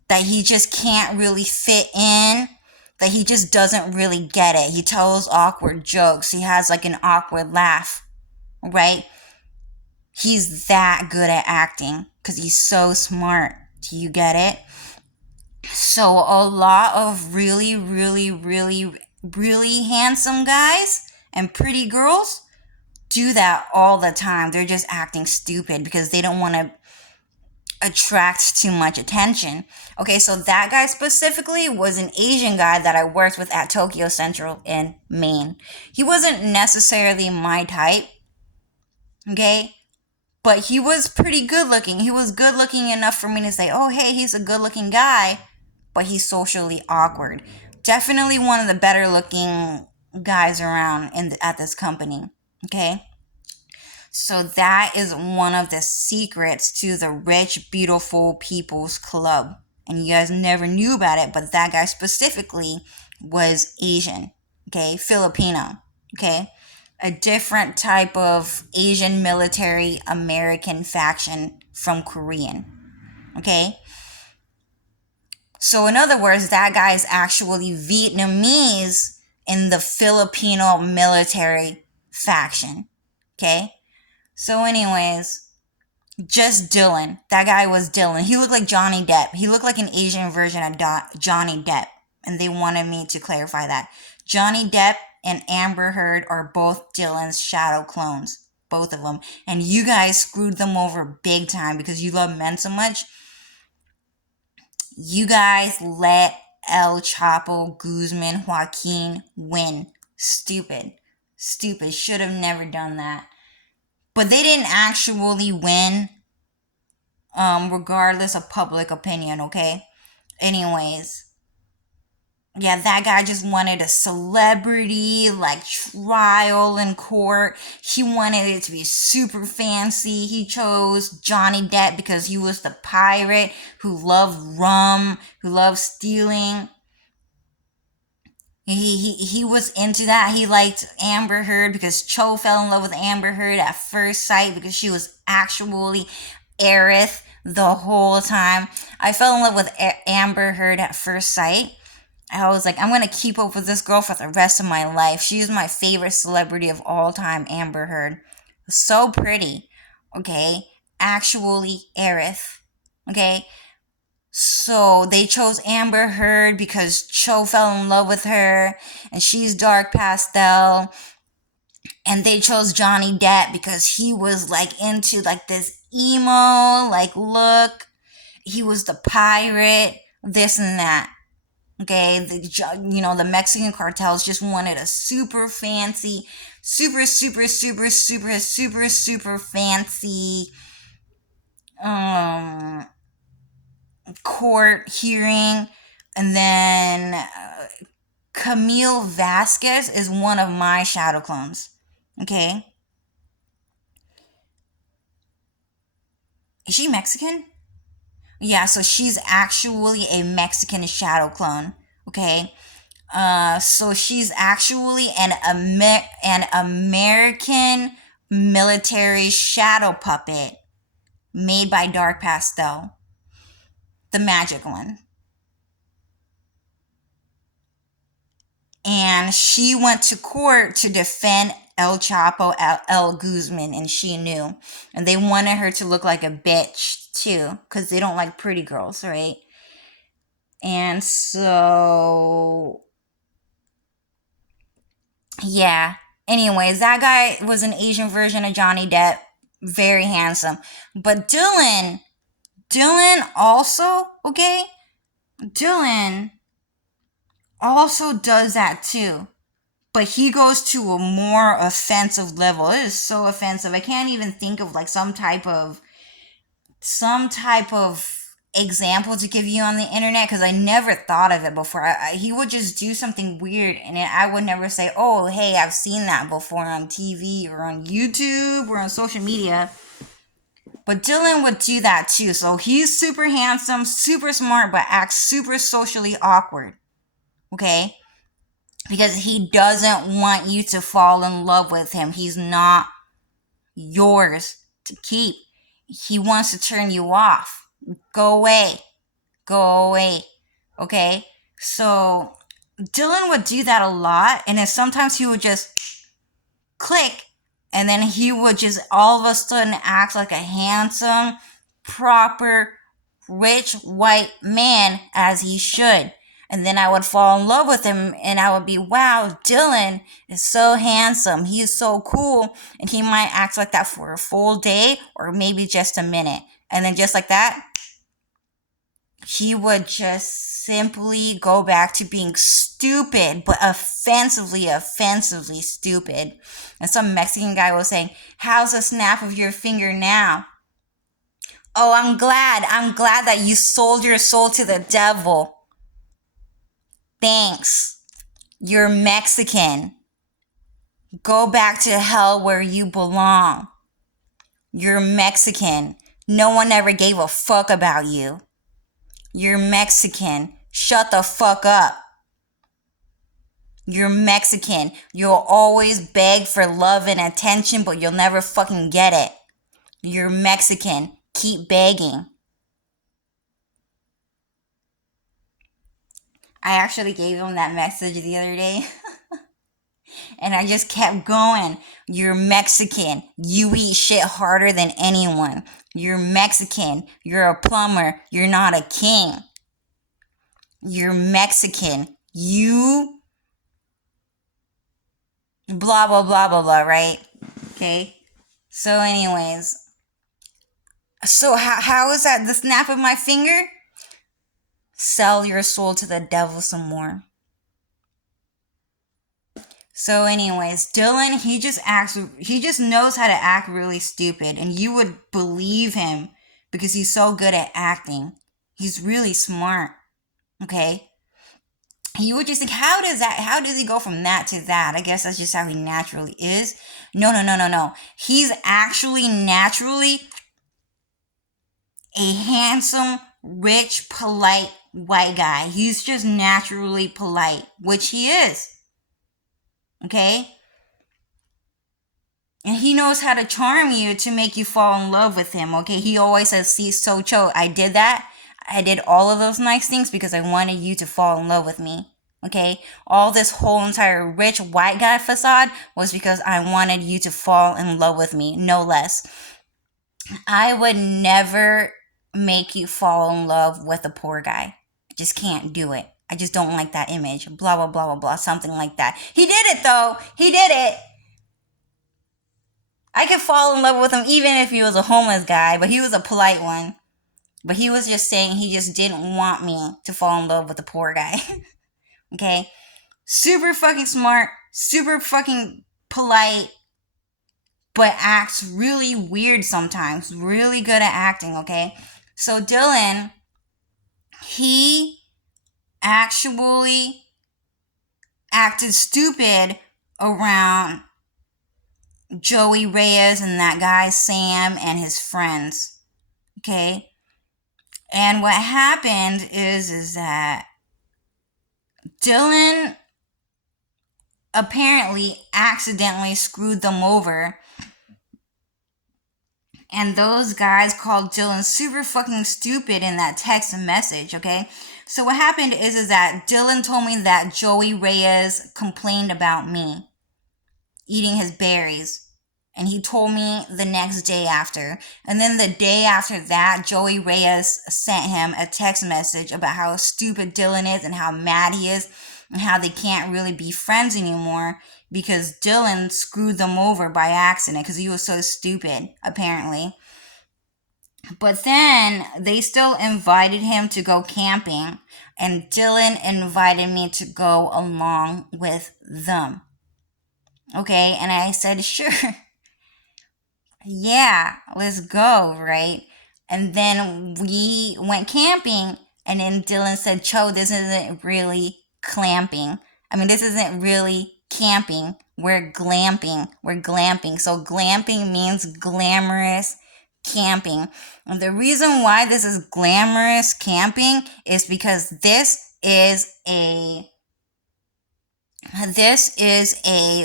That he just can't really fit in. That he just doesn't really get it. He tells awkward jokes. He has like an awkward laugh, right? He's that good at acting because he's so smart. Do you get it? So a lot of really, really, really, really handsome guys and pretty girls do that all the time. They're just acting stupid because they don't want to attract too much attention. Okay, so that guy specifically was an Asian guy that I worked with at Tokyo Central in Maine. He wasn't necessarily my type. Okay, but he was pretty good looking. He was good looking enough for me to say, oh, hey, he's a good looking guy, but he's socially awkward. Definitely one of the better looking guys around at this company. Okay? So that is one of the secrets to the Rich, Beautiful People's Club. And you guys never knew about it, but that guy specifically was Asian. Okay? Filipino. Okay? A different type of Asian military American faction from Korean. Okay? So in other words, that guy is actually Vietnamese in the Filipino military faction. Okay? So anyways, just Dylan. That guy was Dylan. He looked like Johnny Depp. He looked like an Asian version of Johnny Depp. And they wanted me to clarify that. Johnny Depp and Amber Heard are both Dylan's shadow clones. Both of them. And you guys screwed them over big time because you love men so much. You guys let El Chapo Guzman Joaquin win. Stupid. Should have never done that. But they didn't actually win, regardless of public opinion, okay? Anyways. Yeah, that guy just wanted a celebrity, like, trial in court. He wanted it to be super fancy. He chose Johnny Depp because he was the pirate who loved rum, who loved stealing. He was into that. He liked Amber Heard because Cho fell in love with Amber Heard at first sight because she was actually Aerith the whole time. I fell in love with Amber Heard at first sight. I was like, I'm going to keep up with this girl for the rest of my life. She's my favorite celebrity of all time, Amber Heard. So pretty. Okay? Actually, Aerith. Okay? So they chose Amber Heard because Cho fell in love with her and she's dark pastel. And they chose Johnny Depp because he was like into like this emo like look. He was the pirate. this and that. Okay, the Mexican cartels just wanted a super fancy, super fancy um court hearing. And then Camille Vasquez is one of my shadow clones. Okay, is she Mexican? Yeah, so she's actually a Mexican shadow clone. Okay, so she's actually an American military shadow puppet made by Dark Pastel, the magic one. And she went to court to defend El Chapo, El Guzman, and she knew. And they wanted her to look like a bitch too, because they don't like pretty girls, right? And so, yeah. Anyways, that guy was an Asian version of Johnny Depp, very handsome. But Dylan also, okay? Dylan also does that too. But he goes to a more offensive level. It is so offensive. I can't even think of like some type of example to give you on the internet because I never thought of it before. He would just do something weird and then I would never say, oh, hey, I've seen that before on TV or on YouTube or on social media. But Dylan would do that too. So he's super handsome, super smart, but acts super socially awkward. Okay? Because he doesn't want you to fall in love with him. He's not yours to keep. He wants to turn you off. Go away. Go away. Okay? So Dylan would do that a lot. And then sometimes he would just click. And then he would just all of a sudden act like a handsome, proper, rich white man as he should. And then I would fall in love with him and I would be, wow, Dylan is so handsome. He's so cool. And he might act like that for a full day or maybe just a minute. And then just like that, he would just simply go back to being stupid, but offensively stupid. And some Mexican guy was saying, how's the snap of your finger now? Oh, I'm glad that you sold your soul to the devil. Thanks. You're Mexican. Go back to hell where you belong. You're Mexican. No one ever gave a fuck about you. You're Mexican. Shut the fuck up. You're Mexican. You'll always beg for love and attention, but you'll never fucking get it. You're Mexican. Keep begging. I actually gave him that message the other day. And I just kept going. You're Mexican. You eat shit harder than anyone. You're Mexican. You're a plumber. You're not a king. You're Mexican. You blah, blah, blah, blah, blah, right? Okay. So anyways. So how is that the snap of my finger? Sell your soul to the devil some more. So anyways, Dylan, he just knows how to act really stupid and you would believe him because he's so good at acting. He's really smart. Okay? You would just think, how does he go from that to that? I guess that's just how he naturally is. No. He's actually naturally a handsome, rich, polite white guy. He's just naturally polite, which he is. Okay? And he knows how to charm you to make you fall in love with him, okay? He always says, see, so cho, I did that. I did all of those nice things because I wanted you to fall in love with me, okay? All this whole entire rich white guy facade was because I wanted you to fall in love with me, no less. I would never make you fall in love with a poor guy. I just can't do it. I just don't like that image. Blah, blah, blah, blah, blah. Something like that. He did it, though. He did it. I could fall in love with him even if he was a homeless guy, but he was a polite one. But he was just saying he just didn't want me to fall in love with the poor guy. Okay? Super fucking smart, super fucking polite, but acts really weird sometimes. Really good at acting, okay? So Dylan, he actually acted stupid around Joey Reyes and that guy Sam and his friends. Okay? And what happened is that Dylan apparently accidentally screwed them over. And those guys called Dylan super fucking stupid in that text message, okay? So what happened is that Dylan told me that Joey Reyes complained about me eating his berries. And he told me the next day after. And then the day after that, Joey Reyes sent him a text message about how stupid Dylan is and how mad he is and how they can't really be friends anymore because Dylan screwed them over by accident because he was so stupid, apparently. But then they still invited him to go camping, and Dylan invited me to go along with them. Okay, and I said, sure. Yeah, let's go, right? And then we went camping, and then Dylan said, Cho, this isn't really clamping. I mean, this isn't really camping. We're glamping. We're glamping. So glamping means glamorous camping. And the reason why this is glamorous camping is because this is a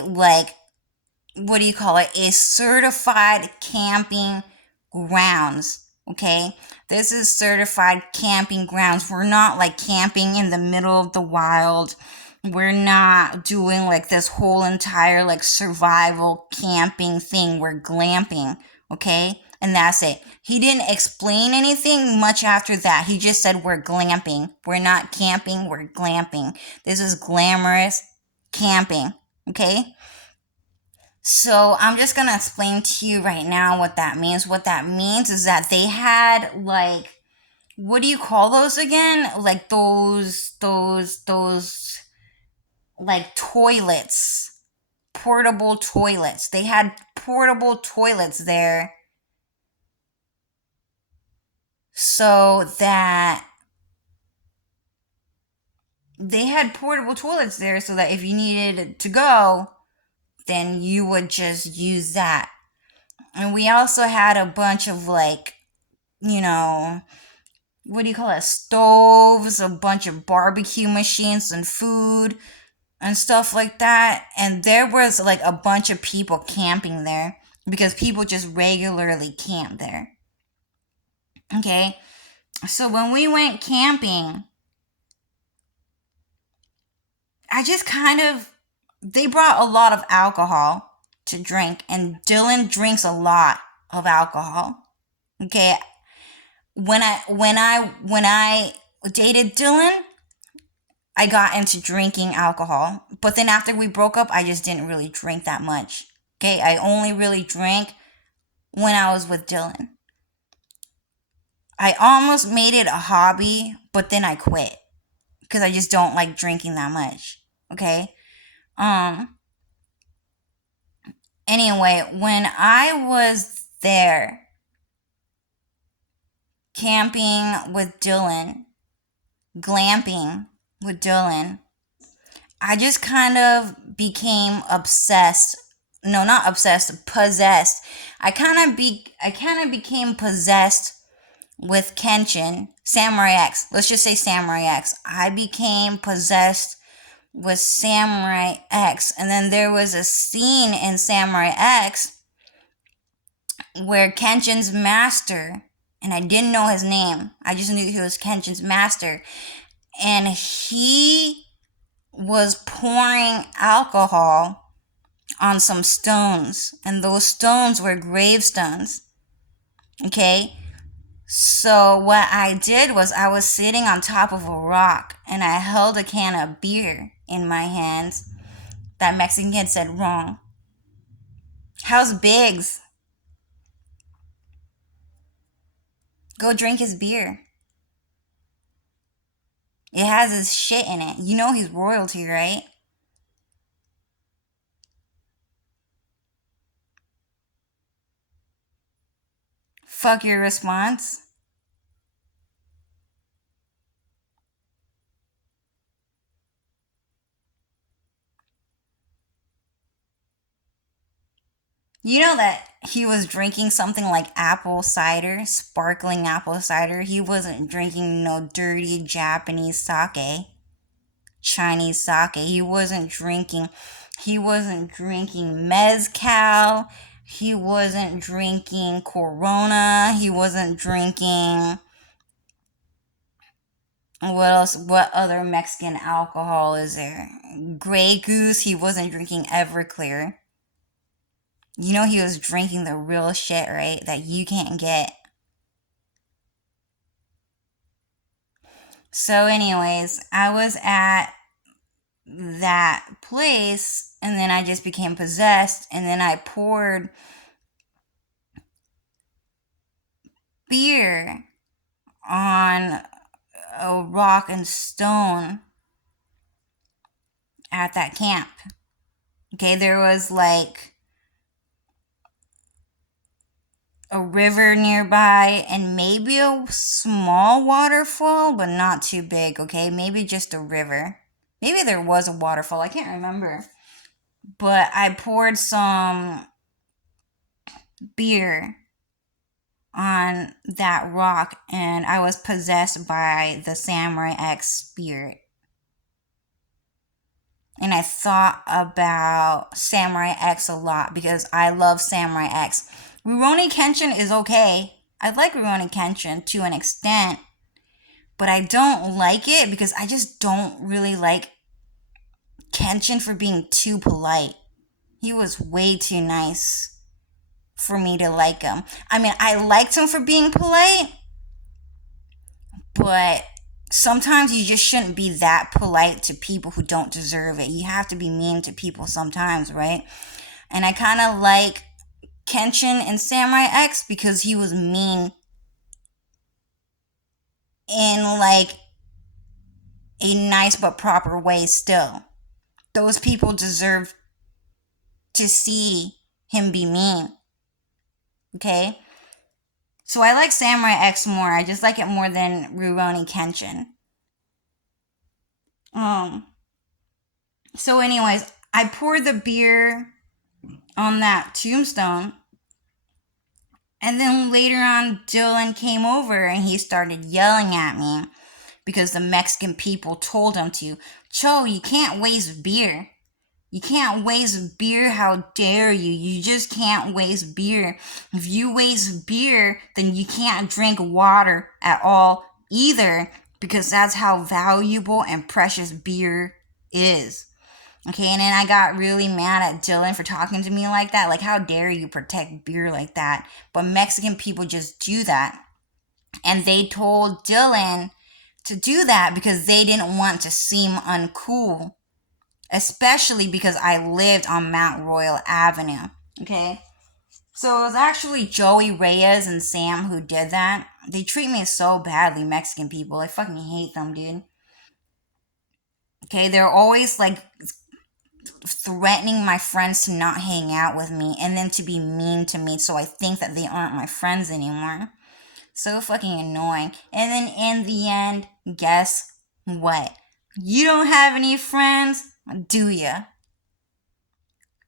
like, what do you call it? A certified camping grounds. Okay, this is certified camping grounds. We're not like camping in the middle of the wild. We're not doing like this whole entire like survival camping thing. We're glamping. Okay, and that's it. He didn't explain anything much after that. He just said we're glamping. We're not camping, we're glamping. This is glamorous camping. Okay, so I'm just gonna explain to you right now what that means. What that means is that they had like, what do you call those again? Like those like toilets, portable toilets. They had portable toilets there, so that if you needed to go, then you would just use that. And we also had a bunch of like, you know, what do you call it? Stoves, a bunch of barbecue machines and food and stuff like that. And there was like a bunch of people camping there because people just regularly camp there. Okay. So when we went camping, they brought a lot of alcohol to drink, and Dylan drinks a lot of alcohol. Okay. When I dated Dylan, I got into drinking alcohol. But then after we broke up, I just didn't really drink that much. Okay, I only really drank when I was with Dylan. I almost made it a hobby, but then I quit because I just don't like drinking that much. Okay? Um anyway, when I was there camping with Dylan, glamping with Dylan, I just kind of became obsessed. No, not obsessed, possessed. I kind of became possessed with Kenshin, Samurai X. Let's just say Samurai X. I became possessed with Samurai X. And then there was a scene in Samurai X where Kenshin's master, and I didn't know his name, I just knew he was Kenshin's master, and he was pouring alcohol on some stones, and those stones were gravestones. Okay? So what I did was I was sitting on top of a rock and I held a can of beer in my hands. That Mexican kid said wrong. How's Biggs? Go drink his beer. It has his shit in it. You know he's royalty, right? Fuck your response. You know that he was drinking something like apple cider, sparkling apple cider. He wasn't drinking no dirty Japanese sake, Chinese sake. He wasn't drinking mezcal. He wasn't drinking Corona. He wasn't drinking what else? What other Mexican alcohol is there? Grey Goose. He wasn't drinking Everclear. You know he was drinking the real shit, right? That you can't get. So, anyways, I was at that place and then I just became possessed and then I poured beer on a rock and stone at that camp. Okay, there was like a river nearby and maybe a small waterfall, but not too big, okay? Maybe just a river. Maybe there was a waterfall, I can't remember. But I poured some beer on that rock and I was possessed by the Samurai X spirit. And I thought about Samurai X a lot because I love Samurai X. Rurouni Kenshin is okay. I like Rurouni Kenshin to an extent, but I don't like it because I just don't really like Kenshin for being too polite. He was way too nice for me to like him. I mean, I liked him for being polite, but sometimes you just shouldn't be that polite to people who don't deserve it. You have to be mean to people sometimes, right? And I kind of like Kenshin and Samurai X because he was mean in like a nice but proper way still. Those people deserve to see him be mean. Okay? So I like Samurai X more. I just like it more than Rurouni Kenshin. Um so anyways, I poured the beer on that tombstone. And then later on, Dylan came over and he started yelling at me because the Mexican people told him to. Cho, you can't waste beer. You can't waste beer. How dare you? You just can't waste beer. If you waste beer, then you can't drink water at all either because that's how valuable and precious beer is. Okay, and then I got really mad at Dylan for talking to me like that. Like, how dare you protect beer like that? But Mexican people just do that. And they told Dylan to do that because they didn't want to seem uncool. Especially because I lived on Mount Royal Avenue. Okay? So it was actually Joey Reyes and Sam who did that. They treat me so badly, Mexican people. I fucking hate them, dude. Okay, they're always like threatening my friends to not hang out with me and then to be mean to me so I think that they aren't my friends anymore. So fucking annoying. And then in the end, guess what? You don't have any friends, do ya?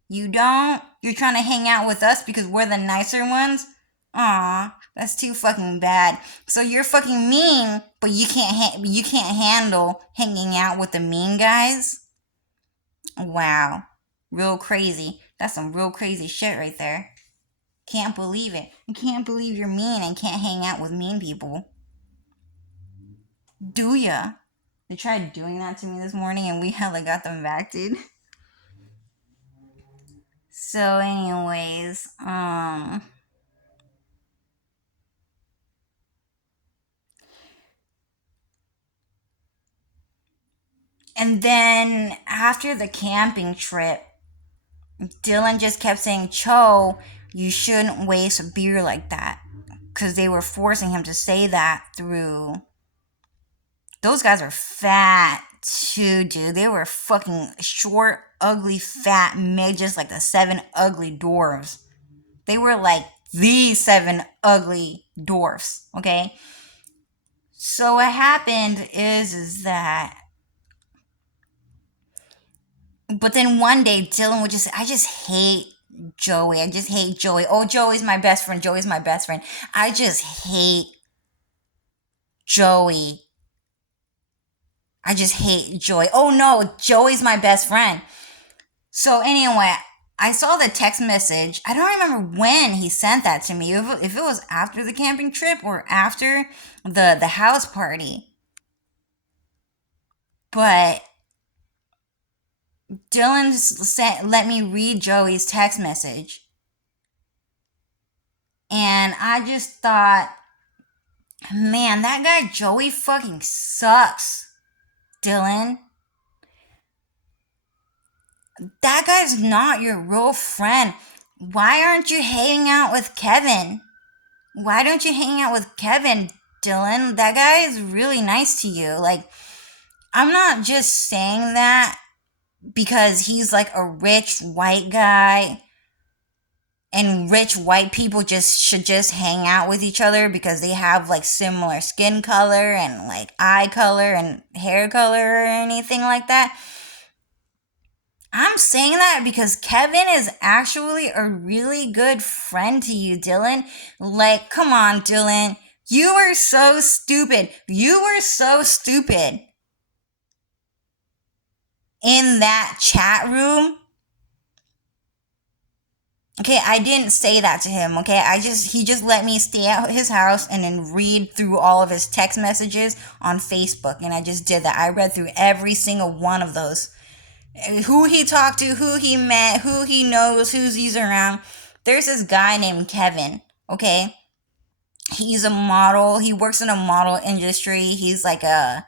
You don't? You're trying to hang out with us because we're the nicer ones? Aw, that's too fucking bad. So you're fucking mean, but you can't handle hanging out with the mean guys? Wow. Real crazy. That's some real crazy shit right there. Can't believe it. I can't believe you're mean and can't hang out with mean people. Do ya? They tried doing that to me this morning and we hella got them back, dude. So, anyways, and then after the camping trip, Dylan just kept saying, Cho, you shouldn't waste beer like that. because they were forcing him to say that through. Those guys are fat too, dude. They were fucking short, ugly, fat midgets like the seven ugly dwarves. They were like the seven ugly dwarfs, okay? So what happened is that, but then one day Dylan would just, I just hate Joey. I just hate Joey. Oh, Joey's my best friend. Joey's my best friend. I just hate Joey. I just hate Joey. Oh no, Joey's my best friend. So anyway, I saw the text message. I don't remember when he sent that to me. If it was after the camping trip or after the house party. But Dylan let me read Joey's text message. And I just thought, man, that guy Joey fucking sucks, Dylan. That guy's not your real friend. Why aren't you hanging out with Kevin? Why don't you hang out with Kevin, Dylan? That guy is really nice to you. Like, I'm not just saying that because he's like a rich white guy and rich white people should just hang out with each other because they have like similar skin color and like eye color and hair color or anything like that. I'm saying that because Kevin is actually a really good friend to you, Dylan. Like, come on, Dylan. You were so stupid. You were so stupid in that chat room. Okay, I didn't say that to him, okay? He just let me stay at his house and then read through all of his text messages on Facebook, and I just did that. I read through every single one of those. Who he talked to, who he met, who he knows, who's he's around. There's this guy named Kevin, okay? He's a model. He works in a model industry. He's like a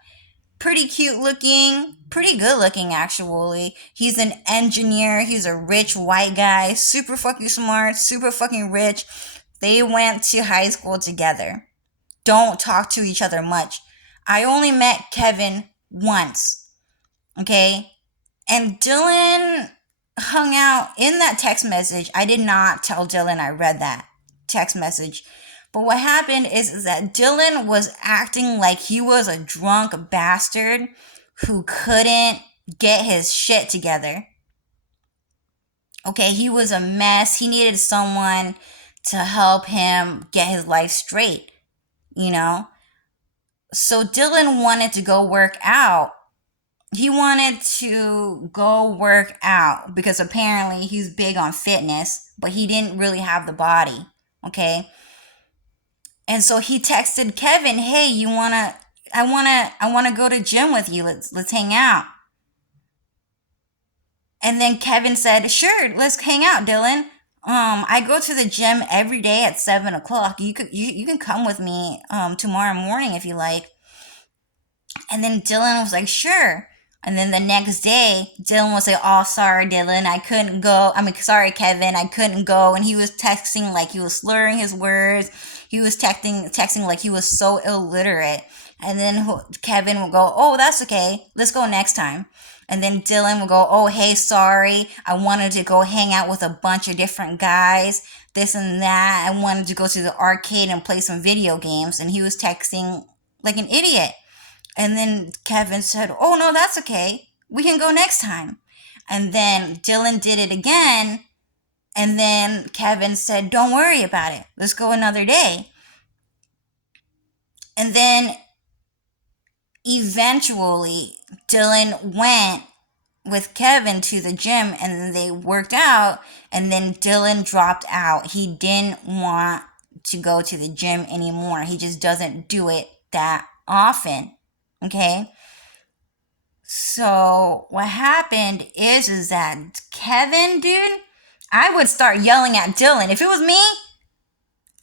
pretty cute looking, pretty good looking actually. He's an engineer. He's a rich white guy, super fucking smart, super fucking rich. They went to high school together. Don't talk to each other much. I only met Kevin once, okay? And Dylan hung out in that text message. I did not tell Dylan I read that text message. But what happened is that Dylan was acting like he was a drunk bastard who couldn't get his shit together. Okay, he was a mess. He needed someone to help him get his life straight, you know? So Dylan wanted to go work out. He wanted to go work out because apparently he's big on fitness, but he didn't really have the body, okay? And so he texted Kevin, "Hey, I wanna go to gym with you. Let's hang out." And then Kevin said, "Sure, let's hang out, Dylan. I go to the gym every day at 7 o'clock. You can come with me tomorrow morning if you like." And then Dylan was like, "Sure." And then the next day, Dylan was like, "Oh, sorry, Dylan, I couldn't go. Sorry, Kevin, I couldn't go." And he was texting like he was slurring his words. He was texting like he was so illiterate. And then Kevin would go, "Oh, that's okay. Let's go next time." And then Dylan would go, "Oh, hey, sorry. I wanted to go hang out with a bunch of different guys, this and that. I wanted to go to the arcade and play some video games." And he was texting like an idiot. And then Kevin said, "Oh, no, that's okay. We can go next time." And then Dylan did it again. And then Kevin said, "Don't worry about it. Let's go another day." And then eventually Dylan went with Kevin to the gym and they worked out. And then Dylan dropped out. He didn't want to go to the gym anymore. He just doesn't do it that often. Okay? So what happened is that Kevin, dude, I would start yelling at Dylan. If it was me,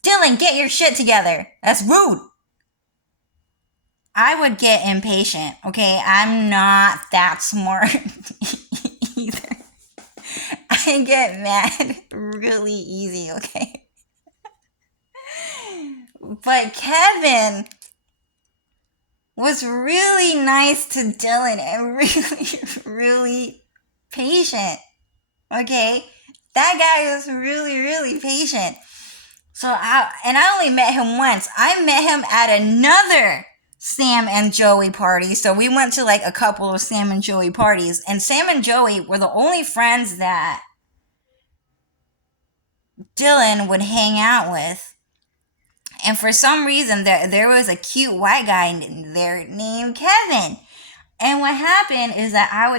"Dylan, get your shit together. That's rude." I would get impatient, okay? I'm not that smart either. I get mad really easy, okay? But Kevin was really nice to Dylan and really, really patient. Okay? That guy was really, really patient. I only met him once. I met him at another Sam and Joey party. So we went to like a couple of Sam and Joey parties. And Sam and Joey were the only friends that Dylan would hang out with. And for some reason, there was a cute white guy there named Kevin. And what happened is that I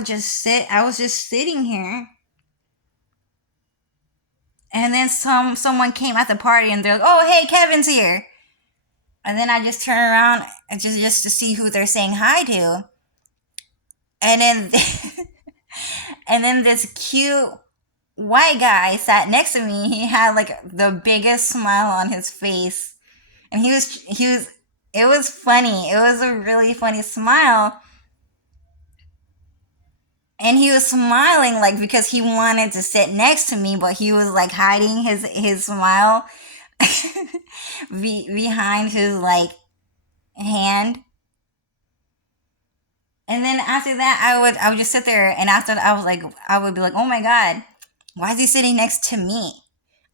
was just sitting here. And then someone came at the party and they're like, oh, hey, Kevin's here. And then I just turn around and just to see who they're saying hi to. And then, and then this cute white guy sat next to me. He had like the biggest smile on his face. And it was funny. It was a really funny smile. And he was smiling like because he wanted to sit next to me, but he was like hiding his smile behind his like hand. And then after that, I would just sit there, and after that, I would be like, oh my god, why is he sitting next to me?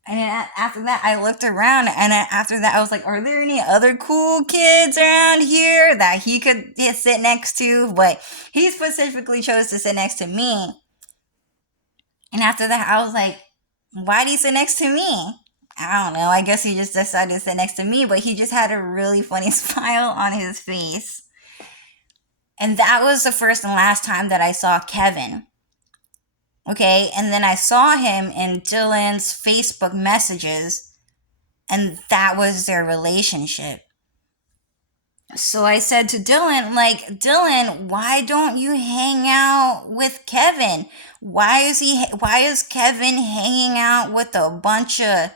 And then after that, I looked around, and then after that, I was like, are there any other cool kids around here that he could sit next to? But he specifically chose to sit next to me. And after that, I was like, why did he sit next to me? I don't know. I guess he just decided to sit next to me, but he just had a really funny smile on his face. And that was the first and last time that I saw Kevin. Okay, and then I saw him in Dylan's Facebook messages, and that was their relationship. So I said to Dylan, like, Dylan, why don't you hang out with Kevin? Why is Kevin hanging out with a bunch of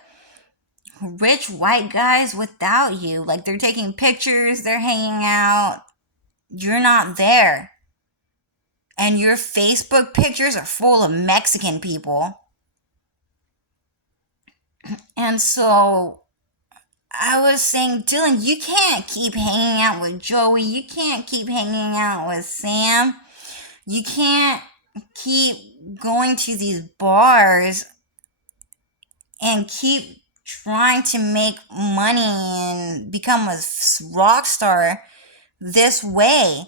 rich white guys without you? Like, they're taking pictures, they're hanging out. You're not there. And your Facebook pictures are full of Mexican people. And so I was saying, Dylan, you can't keep hanging out with Joey. You can't keep hanging out with Sam. You can't keep going to these bars and keep trying to make money and become a rock star this way.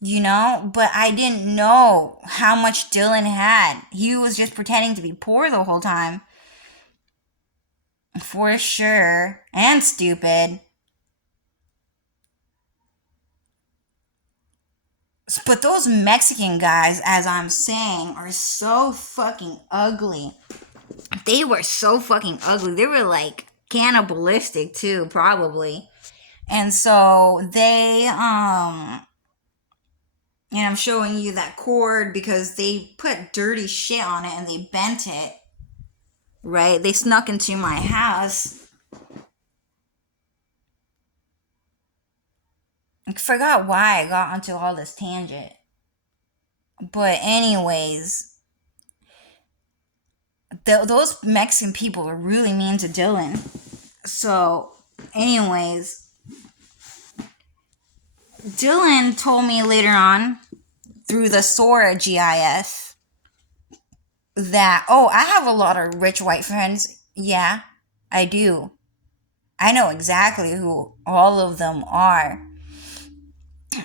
You know, but I didn't know how much Dylan had. He was just pretending to be poor the whole time. For sure. And stupid. But those Mexican guys, as I'm saying, are so fucking ugly. They were so fucking ugly. They were like cannibalistic too, probably. And so they, and I'm showing you that cord because they put dirty shit on it and they bent it. Right? They snuck into my house. I forgot why I got onto all this tangent. But anyways, those Mexican people are really mean to Dylan. So, anyways, Dylan told me later on through the Sora GIF that, oh, I have a lot of rich white friends. Yeah, I do. I know exactly who all of them are.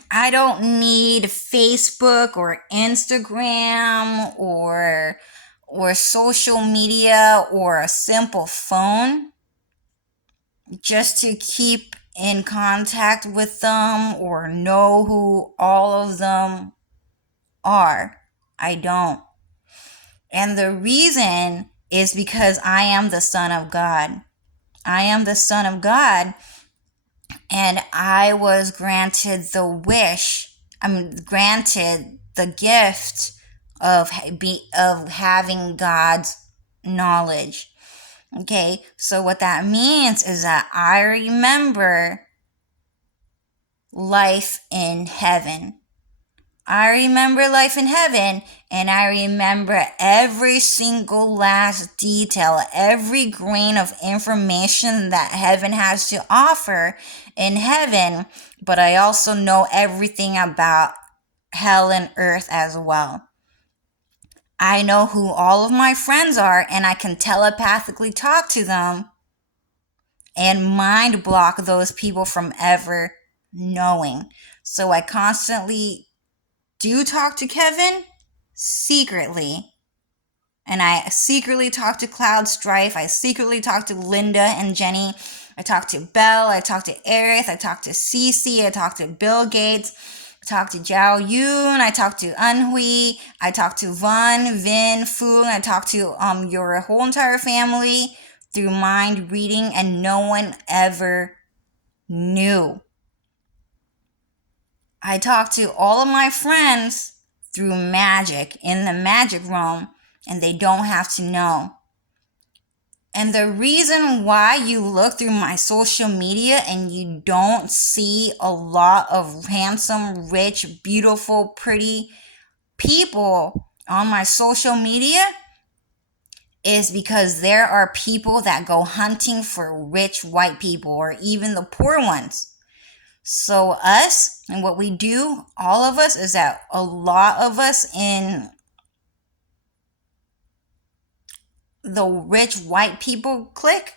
I don't need Facebook or Instagram or social media or a simple phone just to keep in contact with them or know who all of them are. I don't. And the reason is because I am the Son of God. I am the Son of God, and I was granted granted the gift of having God's knowledge. Okay, so what that means is that I remember life in heaven. I remember life in heaven, and I remember every single last detail, every grain of information that heaven has to offer in heaven, but I also know everything about hell and earth as well. I know who all of my friends are, and I can telepathically talk to them and mind block those people from ever knowing. So I constantly do talk to Kevin secretly. And I secretly talk to Cloud Strife. I secretly talk to Linda and Jenny. I talk to Belle. I talk to Aerith. I talk to Cece. I talk to Bill Gates. I talk to Zhao Yun. I talk to Unhui. I talk to Vun, Vin, Fu. I talk to your whole entire family through mind reading, and no one ever knew. I talk to all of my friends through magic in the magic realm, and they don't have to know. And the reason why you look through my social media and you don't see a lot of handsome, rich, beautiful, pretty people on my social media is because there are people that go hunting for rich white people, or even the poor ones. So us, and what we do, all of us, is that a lot of us in the rich white people clique,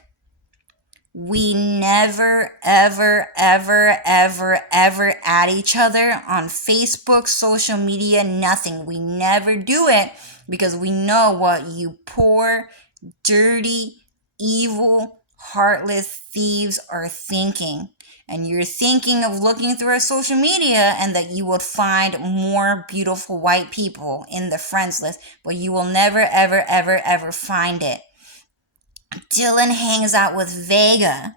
we never, ever, ever, ever, ever add each other on Facebook, social media, nothing. We never do it because we know what you poor, dirty, evil, heartless thieves are thinking. And you're thinking of looking through our social media and that you would find more beautiful white people in the friends list, but you will never, ever, ever, ever find it. Dylan hangs out with Vega.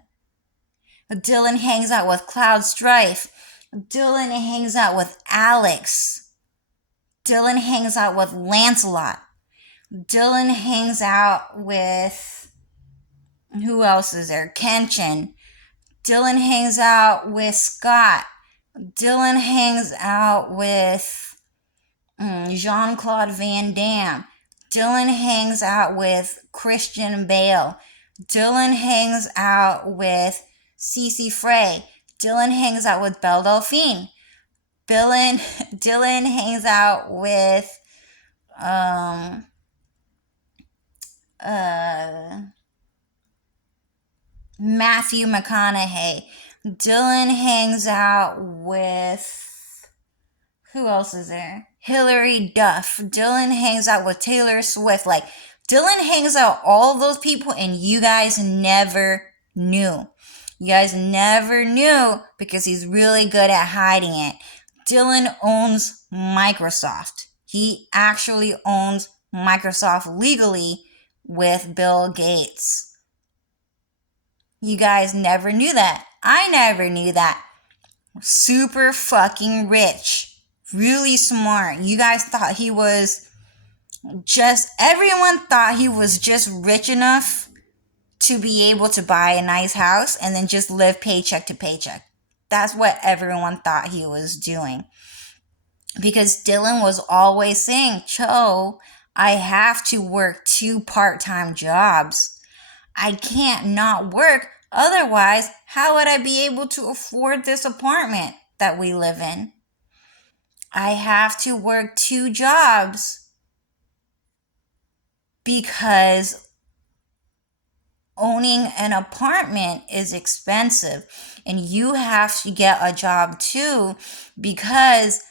Dylan hangs out with Cloud Strife. Dylan hangs out with Alex. Dylan hangs out with Lancelot. Dylan hangs out with, who else is there? Kenshin. Dylan hangs out with Scott. Dylan hangs out with Jean-Claude Van Damme. Dylan hangs out with Christian Bale. Dylan hangs out with Cece Frey. Dylan hangs out with Belle Delphine. Dylan hangs out with Matthew McConaughey. Dylan hangs out with, who else is there? Hilary Duff. Dylan hangs out with Taylor Swift. Like, Dylan hangs out all those people, and you guys never knew. You guys never knew because he's really good at hiding it. Dylan owns Microsoft. He actually owns Microsoft legally with Bill Gates. You guys never knew that. I never knew that. Super fucking rich. Really smart. You guys thought he was everyone thought he was just rich enough to be able to buy a nice house and then just live paycheck to paycheck. That's what everyone thought he was doing. Because Dylan was always saying, Cho, I have to work 2 part-time jobs. I can't not work. Otherwise, how would I be able to afford this apartment that we live in? I have to work 2 jobs because owning an apartment is expensive, and you have to get a job too because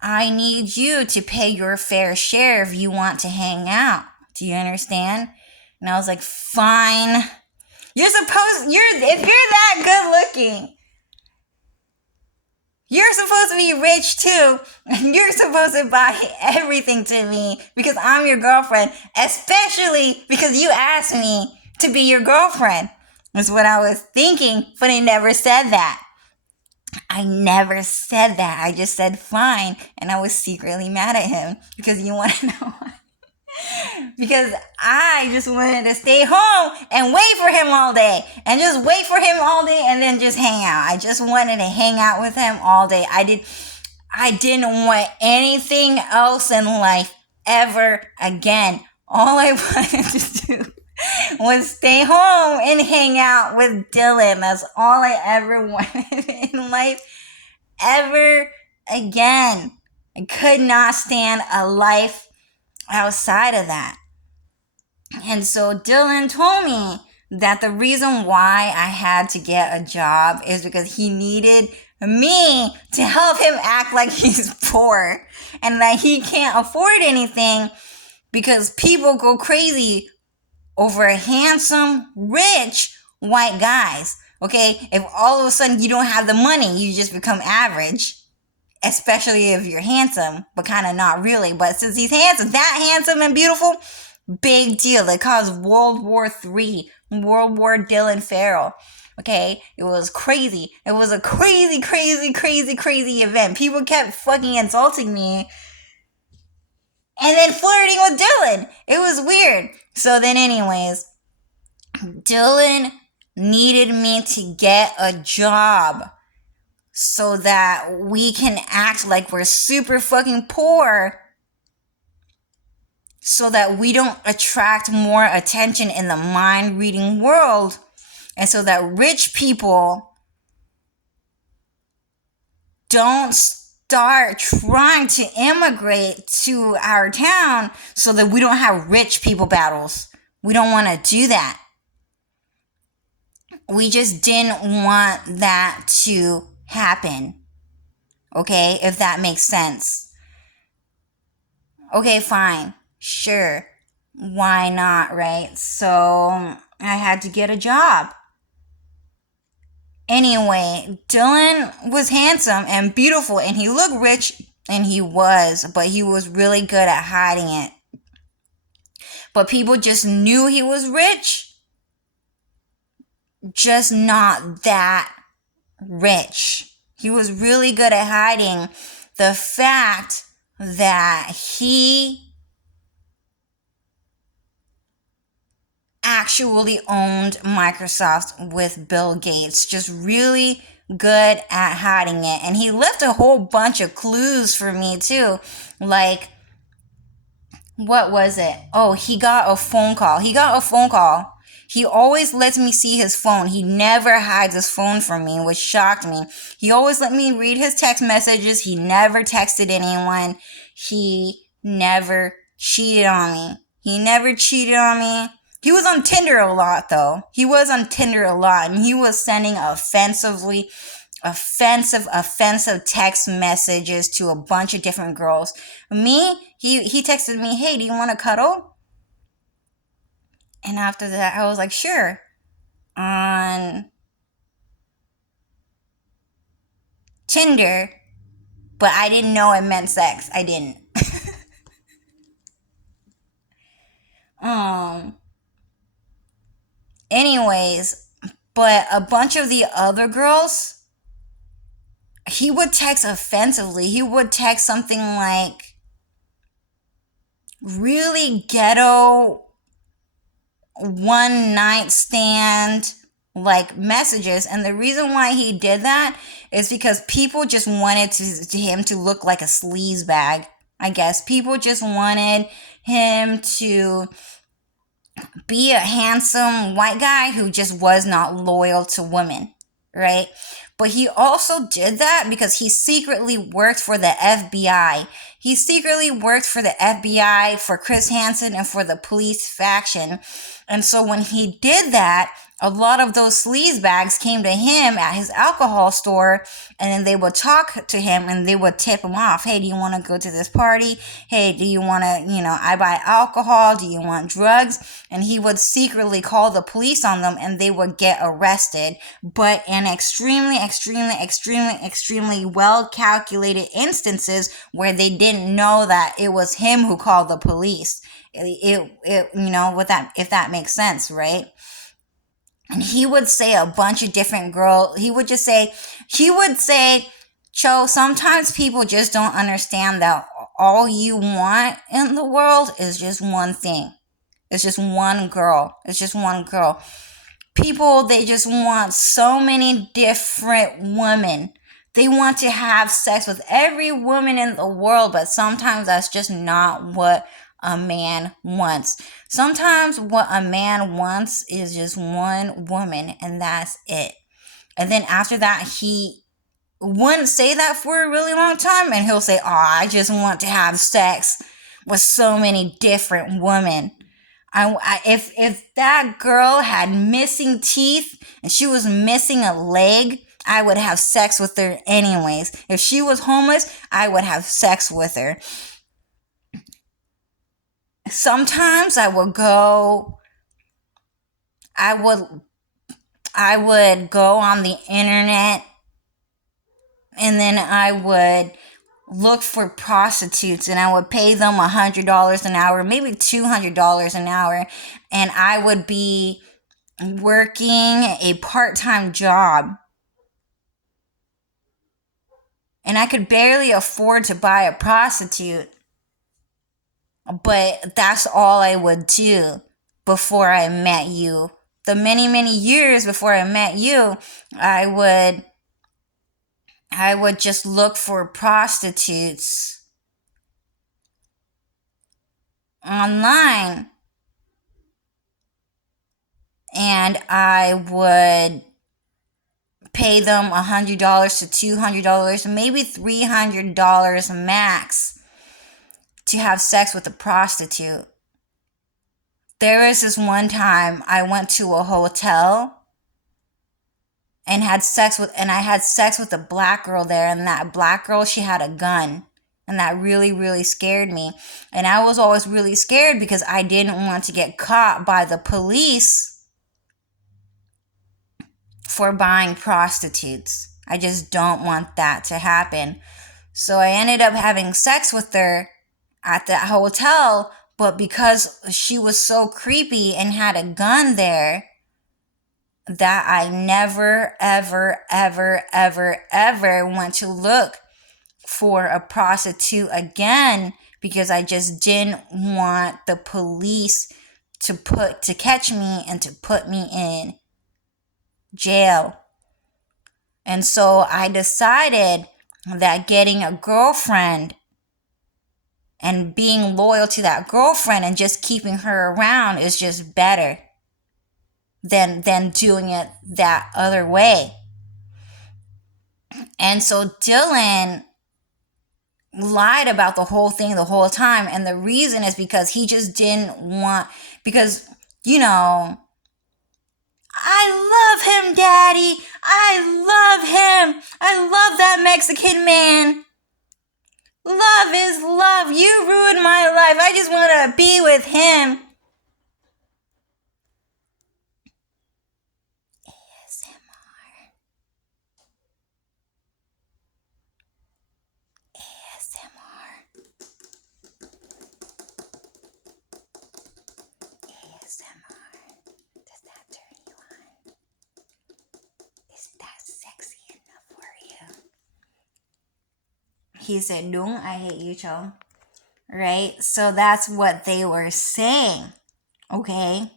I need you to pay your fair share if you want to hang out. Do you understand? And I was like, fine. If you're that good looking, you're supposed to be rich too. And you're supposed to buy everything to me because I'm your girlfriend, especially because you asked me to be your girlfriend. That's what I was thinking, but I never said that. I never said that. I just said fine, and I was secretly mad at him because you want to know why. because I just wanted to stay home and wait for him all day and just wait for him all day and then just hang out. I just wanted to hang out with him all day. I didn't want anything else in life ever again. All I wanted to do was stay home and hang out with Dylan. That's all I ever wanted in life ever again. I could not stand a life outside of that. And so Dylan told me that the reason why I had to get a job is because he needed me to help him act like he's poor and that he can't afford anything because people go crazy over handsome, rich white guys. Okay, if all of a sudden you don't have the money, you just become average, especially if you're handsome, but kind of not really. But since he's handsome, that handsome and beautiful, big deal. It caused World War III, World War Dylan Farrell. Okay, it was crazy. It was a crazy, crazy, crazy, crazy event. People kept fucking insulting me and then flirting with Dylan. It was weird. So then, anyways, Dylan needed me to get a job so that we can act like we're super fucking poor so that we don't attract more attention in the mind reading world, and so that rich people don't start trying to immigrate to our town so that we don't have rich people battles. We don't want to do that. We just didn't want that to happen. Okay, if that makes sense. Okay, fine. Sure. Why not, right? So I had to get a job. Anyway, Dylan was handsome and beautiful and he looked rich, and he was, but he was really good at hiding it. But people just knew he was rich, just not that rich. He was really good at hiding the fact that he actually owned Microsoft with Bill Gates. Just really good at hiding it. And he left a whole bunch of clues for me too. Like, what was it? Oh, he got a phone call. He always lets me see his phone. He never hides his phone from me, which shocked me. He always let me read his text messages. He never texted anyone. He never cheated on me. He was on Tinder a lot, though. And he was sending offensive text messages to a bunch of different girls. Me, he texted me, hey, do you want to cuddle? And after that, I was like, sure. On Tinder, but I didn't know it meant sex. I didn't. Anyways, but a bunch of the other girls, he would text offensively. He would text something like really ghetto one night stand like messages. And the reason why he did that is because people just wanted him to look like a sleaze bag. I guess people just wanted him to be a handsome white guy who just was not loyal to women, right? But he also did that because he secretly worked for the FBI. He secretly worked for the FBI, for Chris Hansen, and for the police faction. And so when he did that, a lot of those sleazebags came to him at his alcohol store, and then they would talk to him and they would tip him off. Hey, do you want to go to this party? Hey, do you want to, I buy alcohol. Do you want drugs? And he would secretly call the police on them and they would get arrested. But in extremely, extremely, extremely, extremely well calculated instances where they didn't know that it was him who called the police. If that makes sense, right? And he would say a bunch of different girls. He would say, Cho, sometimes people just don't understand that all you want in the world is just one thing. It's just one girl. It's just one girl. People, they just want so many different women. They want to have sex with every woman in the world, but sometimes that's just not what a man wants. Sometimes what a man wants is just one woman, and that's it. And then after that, he wouldn't say that for a really long time, and he'll say, "Oh, I just want to have sex with so many different women." If that girl had missing teeth and she was missing a leg, I would have sex with her anyways. If she was homeless, I would have sex with her. Sometimes I would go on the internet, and then I would look for prostitutes, and I would pay them $100 an hour, maybe $200 an hour, and I would be working a part-time job, and I could barely afford to buy a prostitute, but that's all I would do before I met you. The many, many years before I met you, I would just look for prostitutes online, and I would pay them $100 to $200, maybe $300 max to have sex with a prostitute. There was this one time I went to a hotel and I had sex with a black girl there, and that black girl, she had a gun. And that really, really scared me. And I was always really scared because I didn't want to get caught by the police for buying prostitutes. I just don't want that to happen. So I ended up having sex with her at that hotel, but because she was so creepy and had a gun there, that I never, ever, ever, ever, ever went to look for a prostitute again, because I just didn't want the police to catch me and to put me in jail. And so I decided that getting a girlfriend and being loyal to that girlfriend and just keeping her around is just better than doing it that other way. And so Dylan lied about the whole thing the whole time, and the reason is because he just didn't want, because, you know, I love him, Daddy. I love him. I love that Mexican man. Love is love. You ruined my life. I just want to be with him. ASMR. Does that turn you on? Is that sexy enough for you? He said, "No, I hate you, Cho." Right? So that's what they were saying. Okay?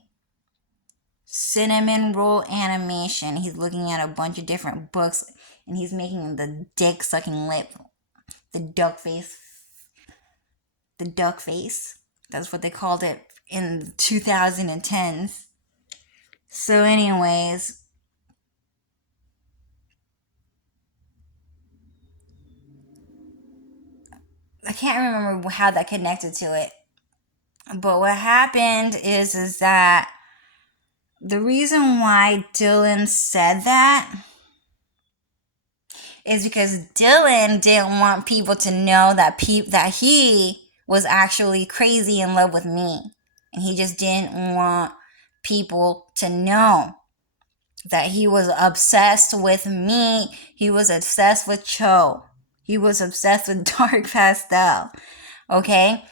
Cinnamon roll animation. He's looking at a bunch of different books, and he's making the dick sucking lip. The duck face. The duck face. That's what they called it in the 2010s. So anyways, I can't remember how that connected to it. But what happened is that the reason why Dylan said that is because Dylan didn't want people to know that he was actually crazy in love with me. And he just didn't want people to know that he was obsessed with me. He was obsessed with Cho. He was obsessed with Dark Pastel. Okay?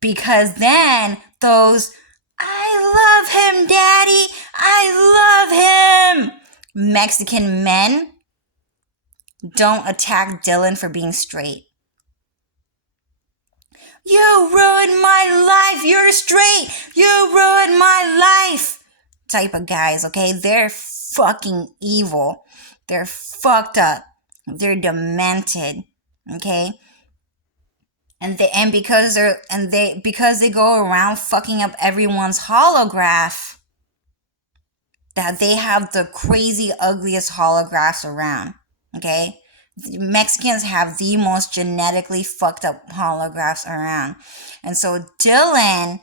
Because then those, "I love him, Daddy. I love him," Mexican men don't attack Dylan for being straight. You ruined my life. You're straight. You ruined my life. Type of guys, okay? They're fucking evil. They're fucked up. They're demented, okay? Because they go around fucking up everyone's holograph, that they have the crazy ugliest holographs around, okay? Mexicans have the most genetically fucked up holographs around. And so Dylan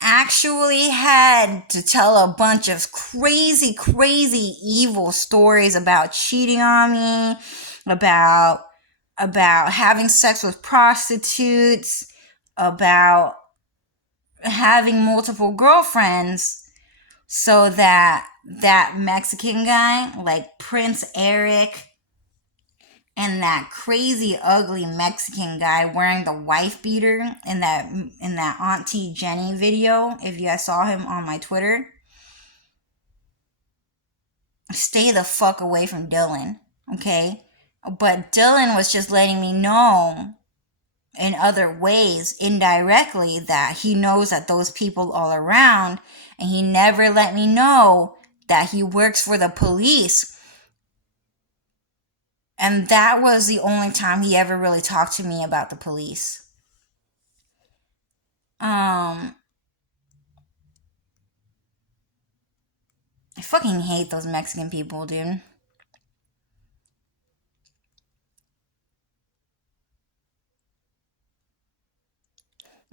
actually had to tell a bunch of crazy, crazy evil stories about cheating on me, about having sex with prostitutes, about having multiple girlfriends, so that Mexican guy, like Prince Eric, and that crazy ugly Mexican guy wearing the wife beater in that Auntie Jenny video, if you guys saw him on my Twitter, stay the fuck away from Dylan, okay? But Dylan was just letting me know in other ways, indirectly, that he knows that those people all around, and he never let me know that he works for the police. And that was the only time he ever really talked to me about the police. I fucking hate those Mexican people, dude.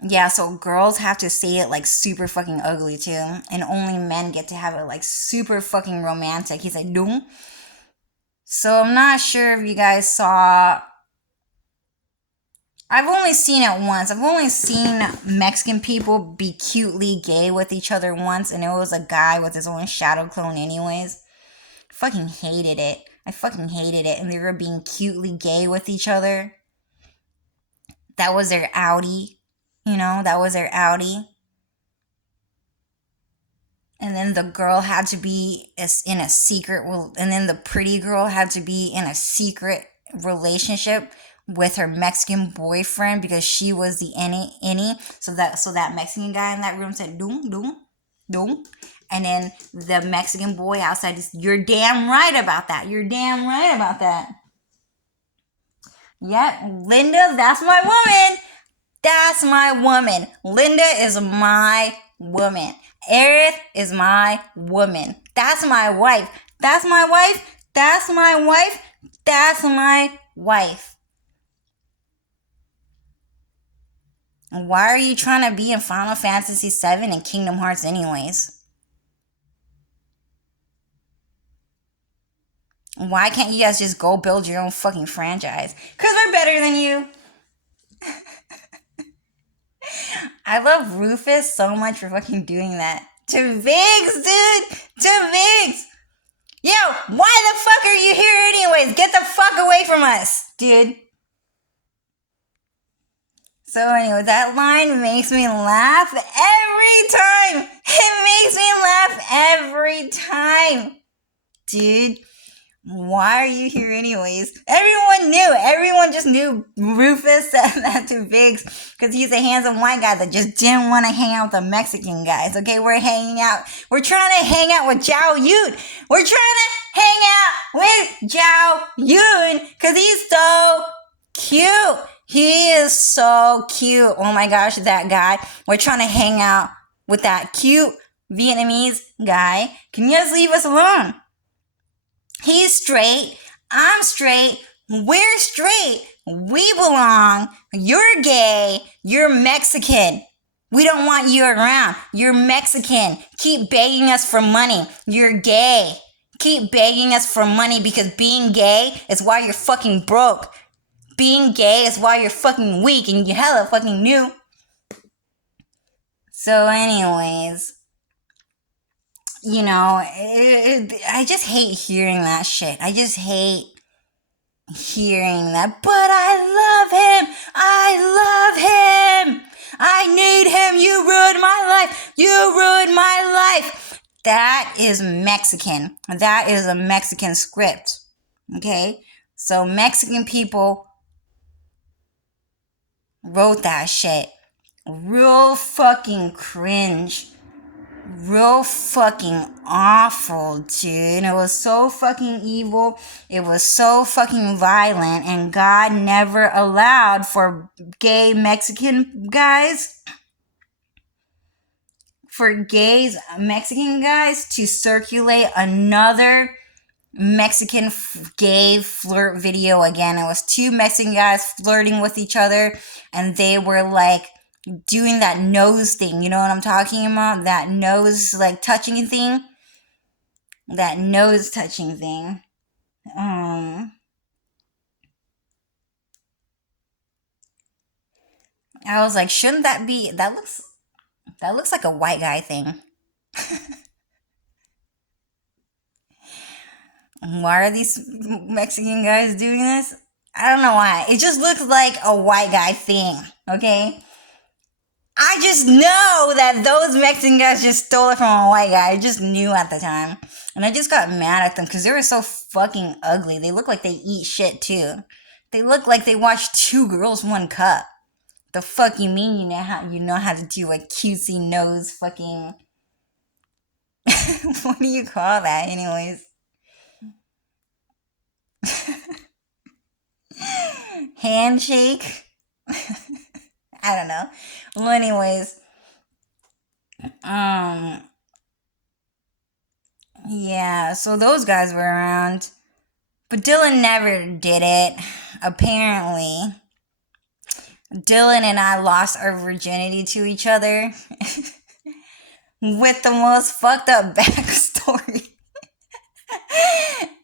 Yeah, so girls have to say it like super fucking ugly too, and only men get to have it like super fucking romantic. He's like, "Doom." So I'm not sure if you guys saw. I've only seen it once. I've only seen Mexican people be cutely gay with each other once, and it was a guy with his own shadow clone, anyways. Fucking hated it. I fucking hated it. And they were being cutely gay with each other. That was their outie. That was their outie. And then the girl had to be in a secret, and then the pretty girl had to be in a secret relationship with her Mexican boyfriend because she was the any. So that Mexican guy in that room said, "Doom, doom, doom." And then the Mexican boy outside is, "You're damn right about that. You're damn right about that." Yep, Linda, that's my woman. That's my woman. Linda is my woman. Aerith is my woman. That's my wife. That's my wife. That's my wife. That's my wife. Why are you trying to be in Final Fantasy VII and Kingdom Hearts anyways? Why can't you guys just go build your own fucking franchise? Because we're better than you. I love Rufus so much for fucking doing that. To Viggs, dude! To Viggs! Yo, why the fuck are you here anyways? Get the fuck away from us, dude. So anyway, that line makes me laugh every time. It makes me laugh every time. Dude, why are you here anyways? Everyone knew. Everyone just knew Rufus said that to Viggs because he's a handsome white guy that just didn't want to hang out with the Mexican guys. Okay, we're hanging out. We're trying to hang out with Zhao Yun. We're trying to hang out with Zhao Yun because he's so cute. He is so cute. Oh my gosh, that guy. We're trying to hang out with that cute Vietnamese guy. Can you just leave us alone? He's straight. I'm straight. We're straight. We belong. You're gay. You're Mexican. We don't want you around. You're Mexican. Keep begging us for money. You're gay. Keep begging us for money because being gay is why you're fucking broke. Being gay is why you're fucking weak and you hella fucking new. So anyways, I just hate hearing that shit. I just hate hearing that. But I love him. I love him. I need him. You ruined my life. You ruined my life. That is Mexican. That is a Mexican script. Okay? So Mexican people wrote that shit. Real fucking cringe. Real fucking awful, dude. It was so fucking evil. It was so fucking violent. And God never allowed for gay Mexican guys, Mexican guys to circulate another Mexican gay flirt video again. It was two Mexican guys flirting with each other, and they were like doing that nose thing. You know what I'm talking about? That nose like touching thing. That nose touching thing. I was like, shouldn't that be? That looks like a white guy thing. Why are these Mexican guys doing this? I don't know why. It just looks like a white guy thing. Okay. I just know that those Mexican guys just stole it from a white guy. I just knew at the time. And I just got mad at them because they were so fucking ugly. They look like they eat shit too. They look like they watch Two Girls, One Cup. The fuck you mean you know how to do a cutesy nose fucking... What do you call that anyways? Handshake? I don't know. Well, anyways, yeah, so those guys were around. But Dylan never did it. Apparently, Dylan and I lost our virginity to each other with the most fucked up backstory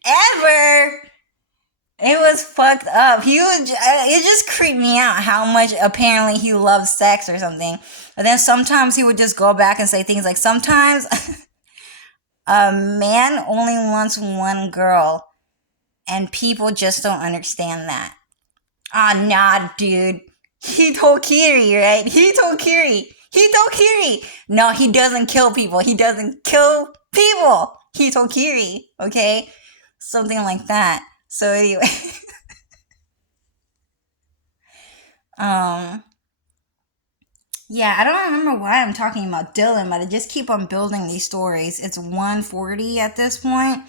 ever. It was fucked up. It just creeped me out how much apparently he loves sex or something. But then sometimes he would just go back and say things like, sometimes a man only wants one girl, and people just don't understand that. Nah, dude. He told Kiri, right? He told Kiri. No, he doesn't kill people. He told Kiri, okay? Something like that. So anyway, yeah, I don't remember why I'm talking about Dylan, but I just keep on building these stories. It's 1:40 at this point.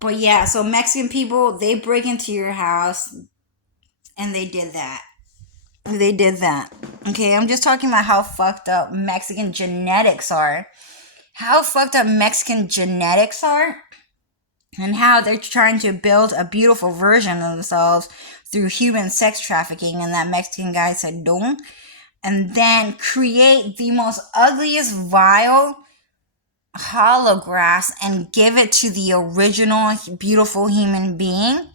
But yeah, so Mexican people, they break into your house, and they did that. Okay, I'm just talking about how fucked up Mexican genetics are. And how they're trying to build a beautiful version of themselves through human sex trafficking, and that Mexican guy said don't, and then create the most ugliest, vile holographs and give it to the original beautiful human being,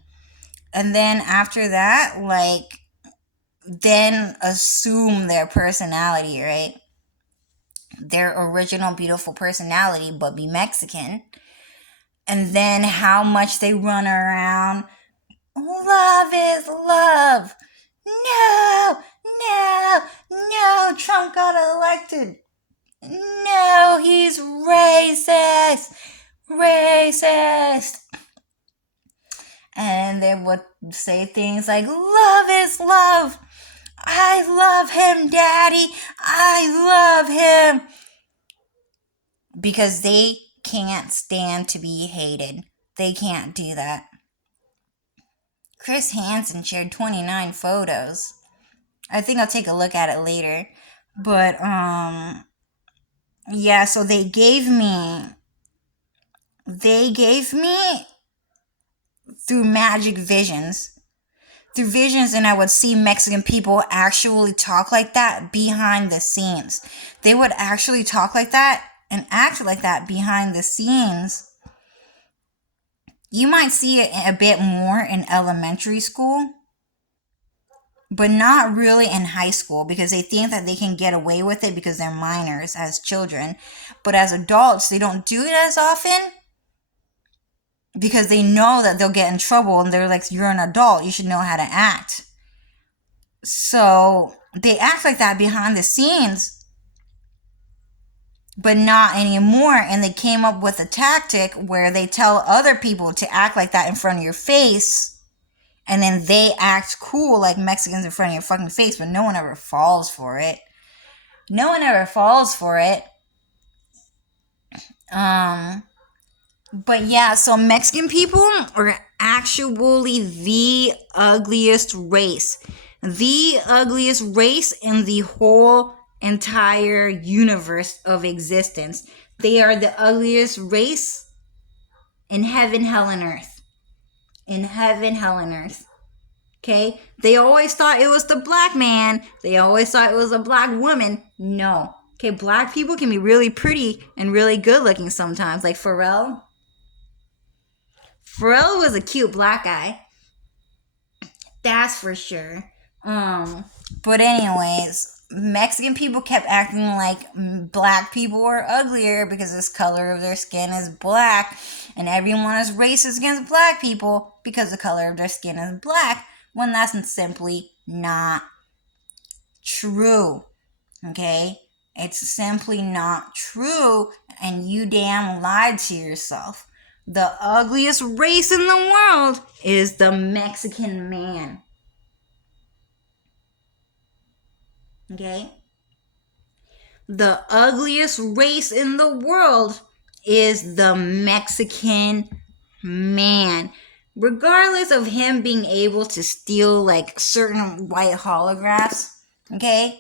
and then after that, like, then assume their personality, right? Their original beautiful personality, but be Mexican. And then how much they run around. Love is love. No, Trump got elected. No, he's racist. And they would say things like, love is love. I love him, Daddy. I love him. Because they can't stand to be hated. They can't do that. Chris Hansen shared 29 photos. I think I'll take a look at it later. But, yeah, so they gave me through magic visions. And I would see Mexican people actually talk like that behind the scenes. They would actually talk like that and act like that behind the scenes. You might see it a bit more in elementary school, but not really in high school, because they think that they can get away with it because they're minors as children. But as adults, they don't do it as often because they know that they'll get in trouble, and they're like, you're an adult, you should know how to act. So they act like that behind the scenes, but not anymore. And they came up with a tactic where they tell other people to act like that in front of your face, and then they act cool like Mexicans in front of your fucking face, but no one ever falls for it. No one ever falls for it. But yeah, so Mexican people are actually the ugliest race. The ugliest race in the whole entire universe of existence. They are the ugliest race in heaven, hell, and earth. In heaven, hell, and earth. Okay? They always thought it was the black man. They always thought it was a black woman. No. Okay, black people can be really pretty and really good looking sometimes. Like Pharrell. Pharrell was a cute black guy. That's for sure. But anyways, Mexican people kept acting like black people were uglier because this color of their skin is black, and everyone is racist against black people because the color of their skin is black, when that's simply not true. Okay? It's simply not true, and you damn lied to yourself. The ugliest race in the world is the Mexican man. Okay? The ugliest race in the world is the Mexican man. Regardless of him being able to steal like certain white holographs, okay?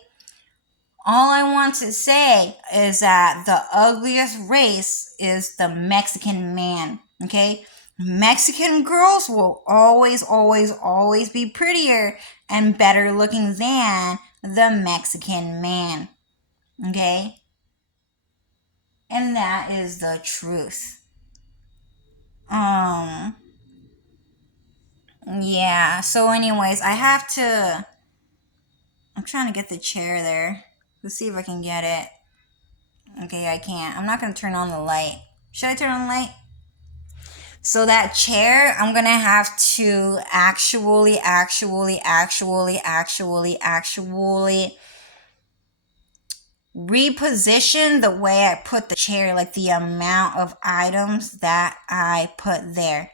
All I want to say is that the ugliest race is the Mexican man, okay? Mexican girls will always, always, always be prettier and better looking than the Mexican man, okay? And that is the truth. Yeah, so anyways, I'm trying to get the chair there. Let's see if I can get it. Okay, I can't. I'm not going to turn on the light. Should I turn on the light? So that chair, I'm going to have to actually reposition the way I put the chair, like the amount of items that I put there.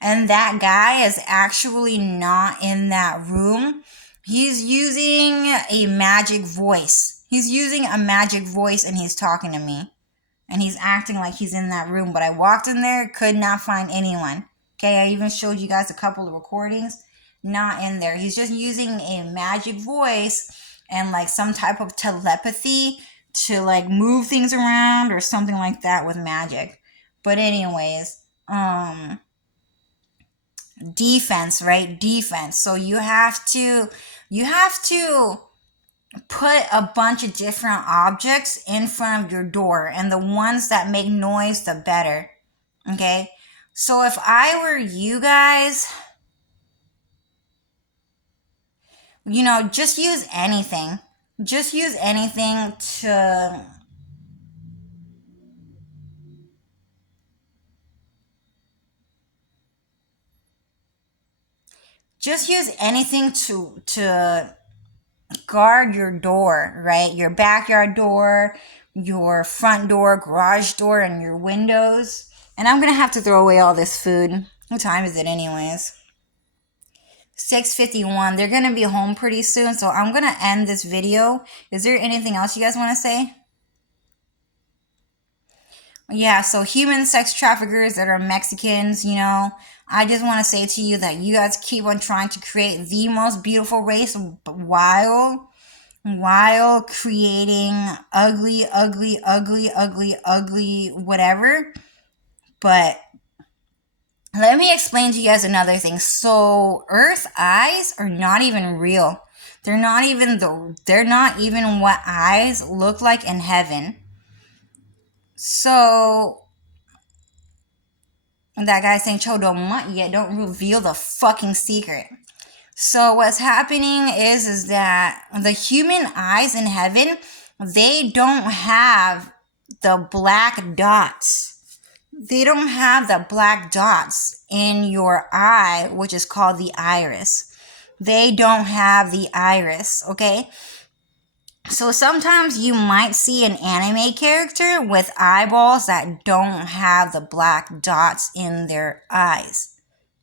And that guy is actually not in that room. He's using a magic voice. He's using a magic voice and he's talking to me. And he's acting like he's in that room. But I walked in there, could not find anyone. Okay, I even showed you guys a couple of recordings. Not in there. He's just using a magic voice and like some type of telepathy to like move things around or something like that with magic. But anyways, defense, right? Defense. So you have to put a bunch of different objects in front of your door, and the ones that make noise, the better. Okay? So if I were you guys, just use anything. Just use anything to guard your door, right? Your backyard door, your front door, garage door, and your windows. And I'm going to have to throw away all this food. What time is it anyways? 6:51. They're going to be home pretty soon, so I'm going to end this video. Is there anything else you guys want to say? Yeah, so human sex traffickers that are Mexicans, I just want to say to you that you guys keep on trying to create the most beautiful race while creating ugly whatever. But let me explain to you guys another thing. So Earth eyes are not even real. They're not even what eyes look like in heaven. So that guy saying, Cho, don't reveal the fucking secret. So what's happening is that the human eyes in heaven, they don't have the black dots. They don't have the black dots in your eye, which is called the iris. They don't have the iris, okay? So sometimes you might see an anime character with eyeballs that don't have the black dots in their eyes,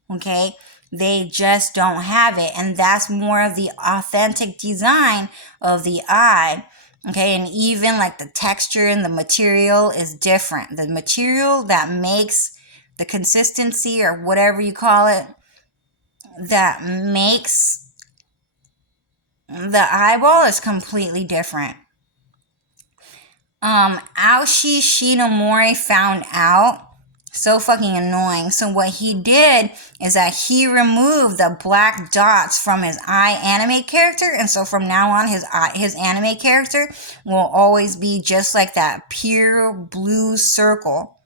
Okay, they just don't have it, and that's more of the authentic design of the eye. Okay, and even like the texture and the material is different. The material that makes the consistency, or whatever you call it, that makes the eyeball is completely different. Aoshi Shinomori found out. So fucking annoying. So what he did is that he removed the black dots from his eye anime character, and so from now on, his anime character will always be just like that pure blue circle,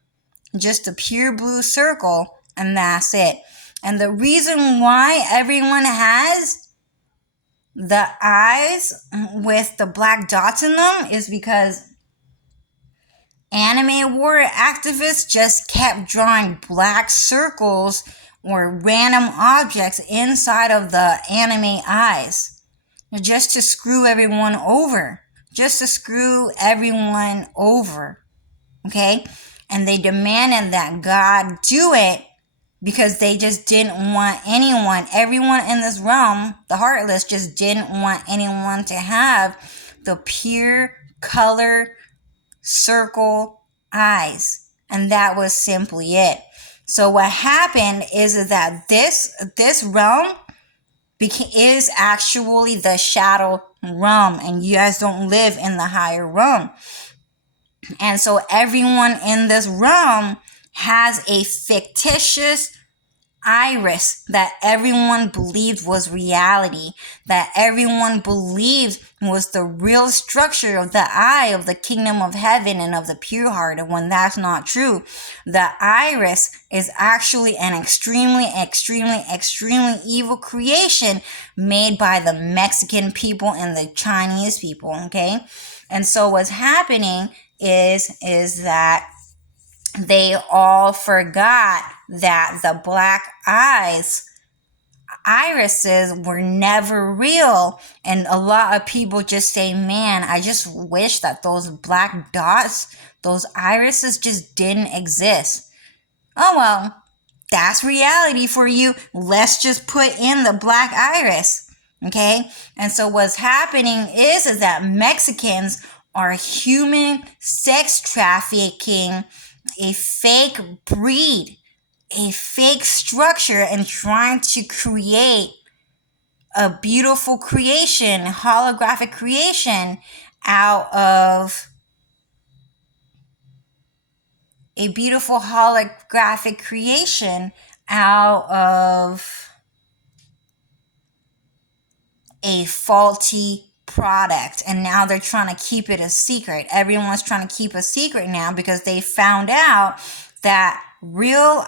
just a pure blue circle, and that's it. And the reason why everyone has the eyes with the black dots in them is because anime war activists just kept drawing black circles or random objects inside of the anime eyes just to screw everyone over. Just to screw everyone over. Okay? And they demanded that God do it because they just didn't want everyone in this realm, the Heartless, just didn't want anyone to have the pure color circle eyes. And that was simply it. So what happened is that this realm is actually the shadow realm, and you guys don't live in the higher realm. And so everyone in this realm has a fictitious iris that everyone believed was reality, that everyone believed was the real structure of the eye of the kingdom of heaven and of the pure heart. And when that's not true, the iris is actually an extremely, extremely, extremely evil creation made by the Mexican people and the Chinese people. Okay, and so what's happening is that they all forgot that the black irises were never real. And a lot of people just say, man, I just wish that those black dots, those irises just didn't exist. Oh well, that's reality for you. Let's just put in the black iris. Okay? And so what's happening is that Mexicans are human sex trafficking a fake breed, a fake structure, and trying to create a beautiful creation, holographic creation out of a beautiful holographic creation out of a faulty product. And now they're trying to keep it a secret. Everyone's trying to keep a secret now because they found out that real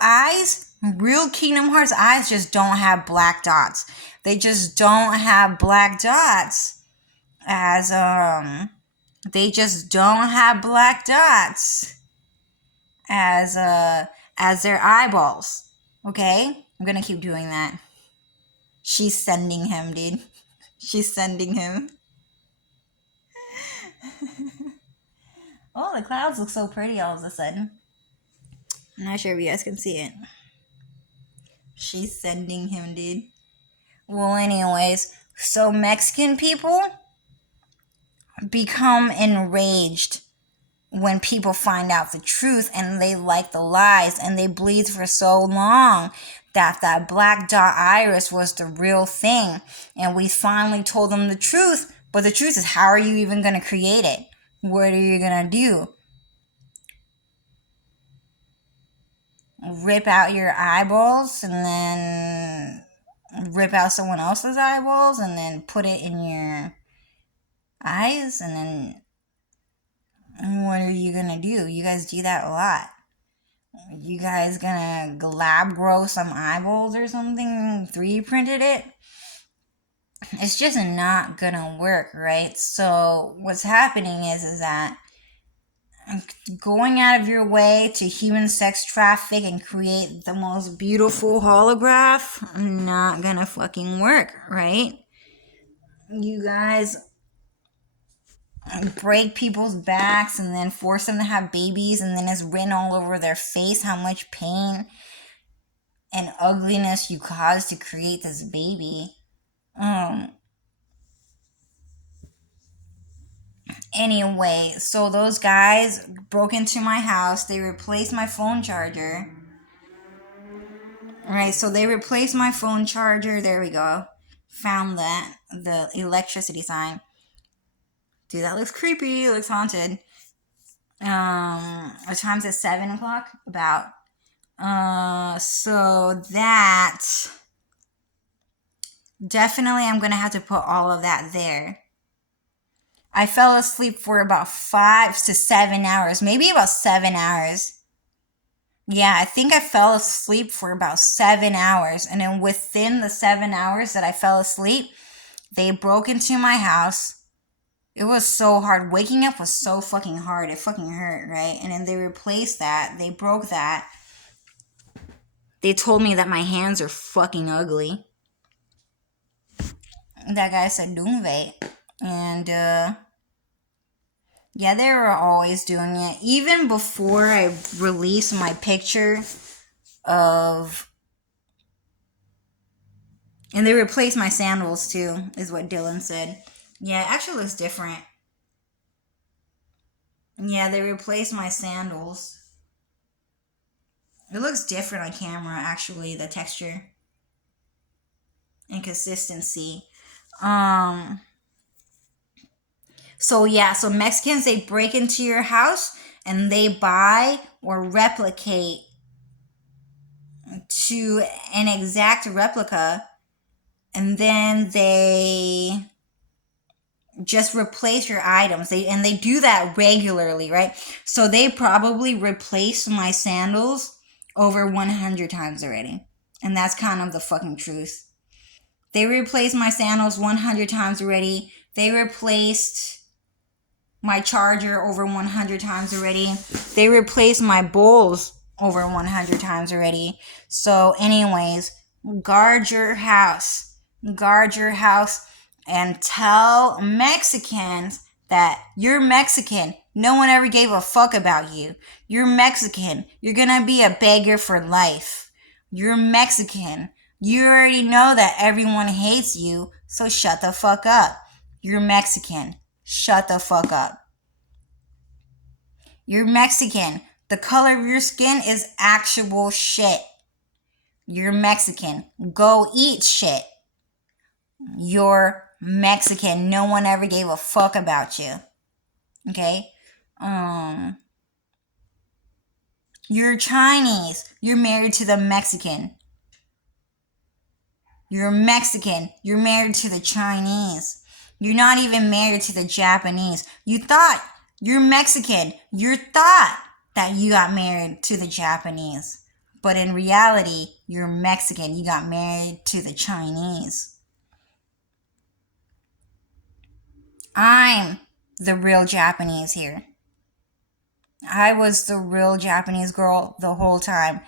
Kingdom Hearts eyes just don't have black dots. They just don't have black dots as they just don't have black dots as their eyeballs. Okay? I'm gonna keep doing that. She's sending him, dude. She's sending him. Oh, the clouds look so pretty all of a sudden. I'm not sure if you guys can see it. She's sending him, dude. Well, anyways, so Mexican people become enraged when people find out the truth, and they like the lies, and they believed for so long that black dot iris was the real thing. And we finally told them the truth, but the truth is, how are you even going to create it? What are you going to do? Rip out your eyeballs and then rip out someone else's eyeballs and then put it in your eyes? And then what are you gonna do? You guys do that a lot. You guys gonna lab grow some eyeballs or something? 3D printed it? It's just not gonna work, right? So what's happening is that going out of your way to human sex traffic and create the most beautiful holograph, not gonna fucking work, right? You guys break people's backs and then force them to have babies, and then it's written all over their face how much pain and ugliness you caused to create this baby. Um, Anyway, so those guys broke into my house. They replaced my phone charger. Right, so they replaced my phone charger. There we go. Found that. The electricity sign. Dude, that looks creepy. It looks haunted. Our time's at 7 o'clock. About. So that definitely I'm gonna have to put all of that there. I fell asleep for about 5 to 7 hours, maybe about 7 hours. Yeah, I think I fell asleep for about 7 hours. And then within the 7 hours that I fell asleep, they broke into my house. It was so hard. Waking up was so fucking hard. It fucking hurt, right? And then they replaced that. They broke that. They told me that my hands are fucking ugly. That guy said Doomve. And, yeah, they were always doing it. Even before I released my picture of... And they replaced my sandals too, is what Dylan said. Yeah, it actually looks different. Yeah, they replaced my sandals. It looks different on camera, actually, the texture and consistency. So yeah, so Mexicans, they break into your house and they buy or replicate to an exact replica, and then they just replace your items. They do that regularly, right? So they probably replaced my sandals over 100 times already. And that's kind of the fucking truth. They replaced my sandals 100 times already. They replaced my charger over 100 times already. They replaced my bowls over 100 times already. So anyways, guard your house. Guard your house and tell Mexicans that you're Mexican. No one ever gave a fuck about you. You're Mexican. You're gonna be a beggar for life. You're Mexican. You already know that everyone hates you, so shut the fuck up. You're Mexican. Shut the fuck up. You're Mexican. The color of your skin is actual shit. You're Mexican. Go eat shit. You're Mexican. No one ever gave a fuck about you. Okay? You're Chinese. You're married to the Mexican. You're Mexican. You're married to the Chinese. You're not even married to the Japanese. You thought you're Mexican. You thought that you got married to the Japanese. But in reality, you're Mexican. You got married to the Chinese. I'm the real Japanese here. I was the real Japanese girl the whole time.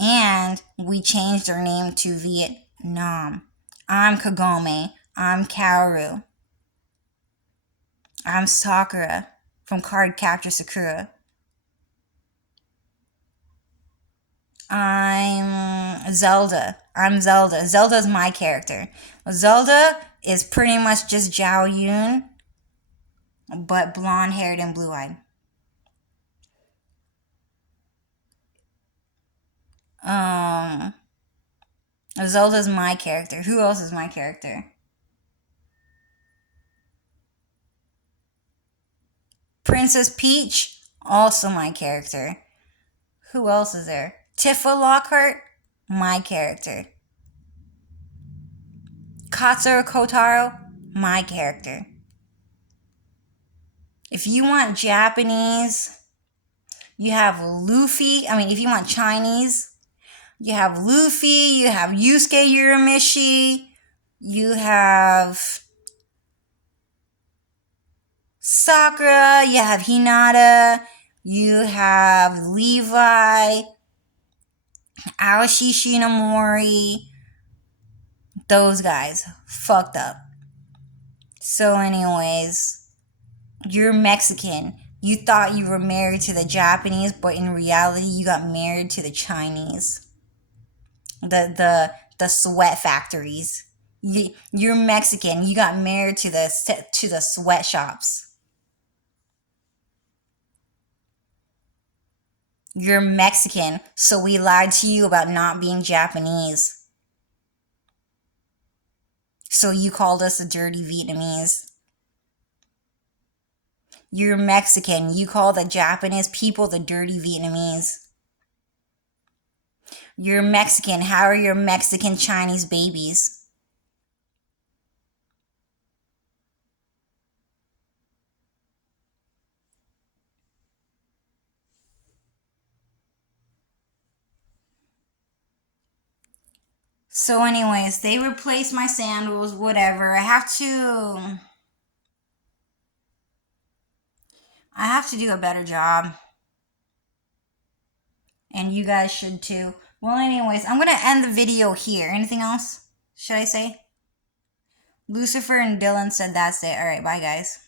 And we changed our name to Vietnam. I'm Kagome. I'm Kaoru. I'm Sakura from Card Capture Sakura. I'm Zelda. I'm Zelda. Zelda's my character. Zelda is pretty much just Zhao Yun, but blonde-haired and blue-eyed. Zelda's my character. Who else is my character? Princess Peach, also my character. Who else is there? Tifa Lockhart, my character. Katsura Kotaro, my character. If you want Japanese, you have Luffy. If you want Chinese, you have Luffy, you have Yusuke Urameshi, you have Sakura, you have Hinata, you have Levi, Aoshi Shinomori. Those guys fucked up. So anyways, you're Mexican. You thought you were married to the Japanese, but in reality, you got married to the Chinese. The sweat factories. You're Mexican. You got married to the sweatshops. You're Mexican, so we lied to you about not being Japanese. So you called us a dirty Vietnamese. You're Mexican. You call the Japanese people the dirty Vietnamese. You're Mexican. How are your Mexican Chinese babies? So, anyways, they replaced my sandals, whatever. I have to do a better job. And you guys should too. Well, anyways, I'm gonna end the video here. Anything else? Should I say? Lucifer and Dylan said that's it. Alright, bye guys.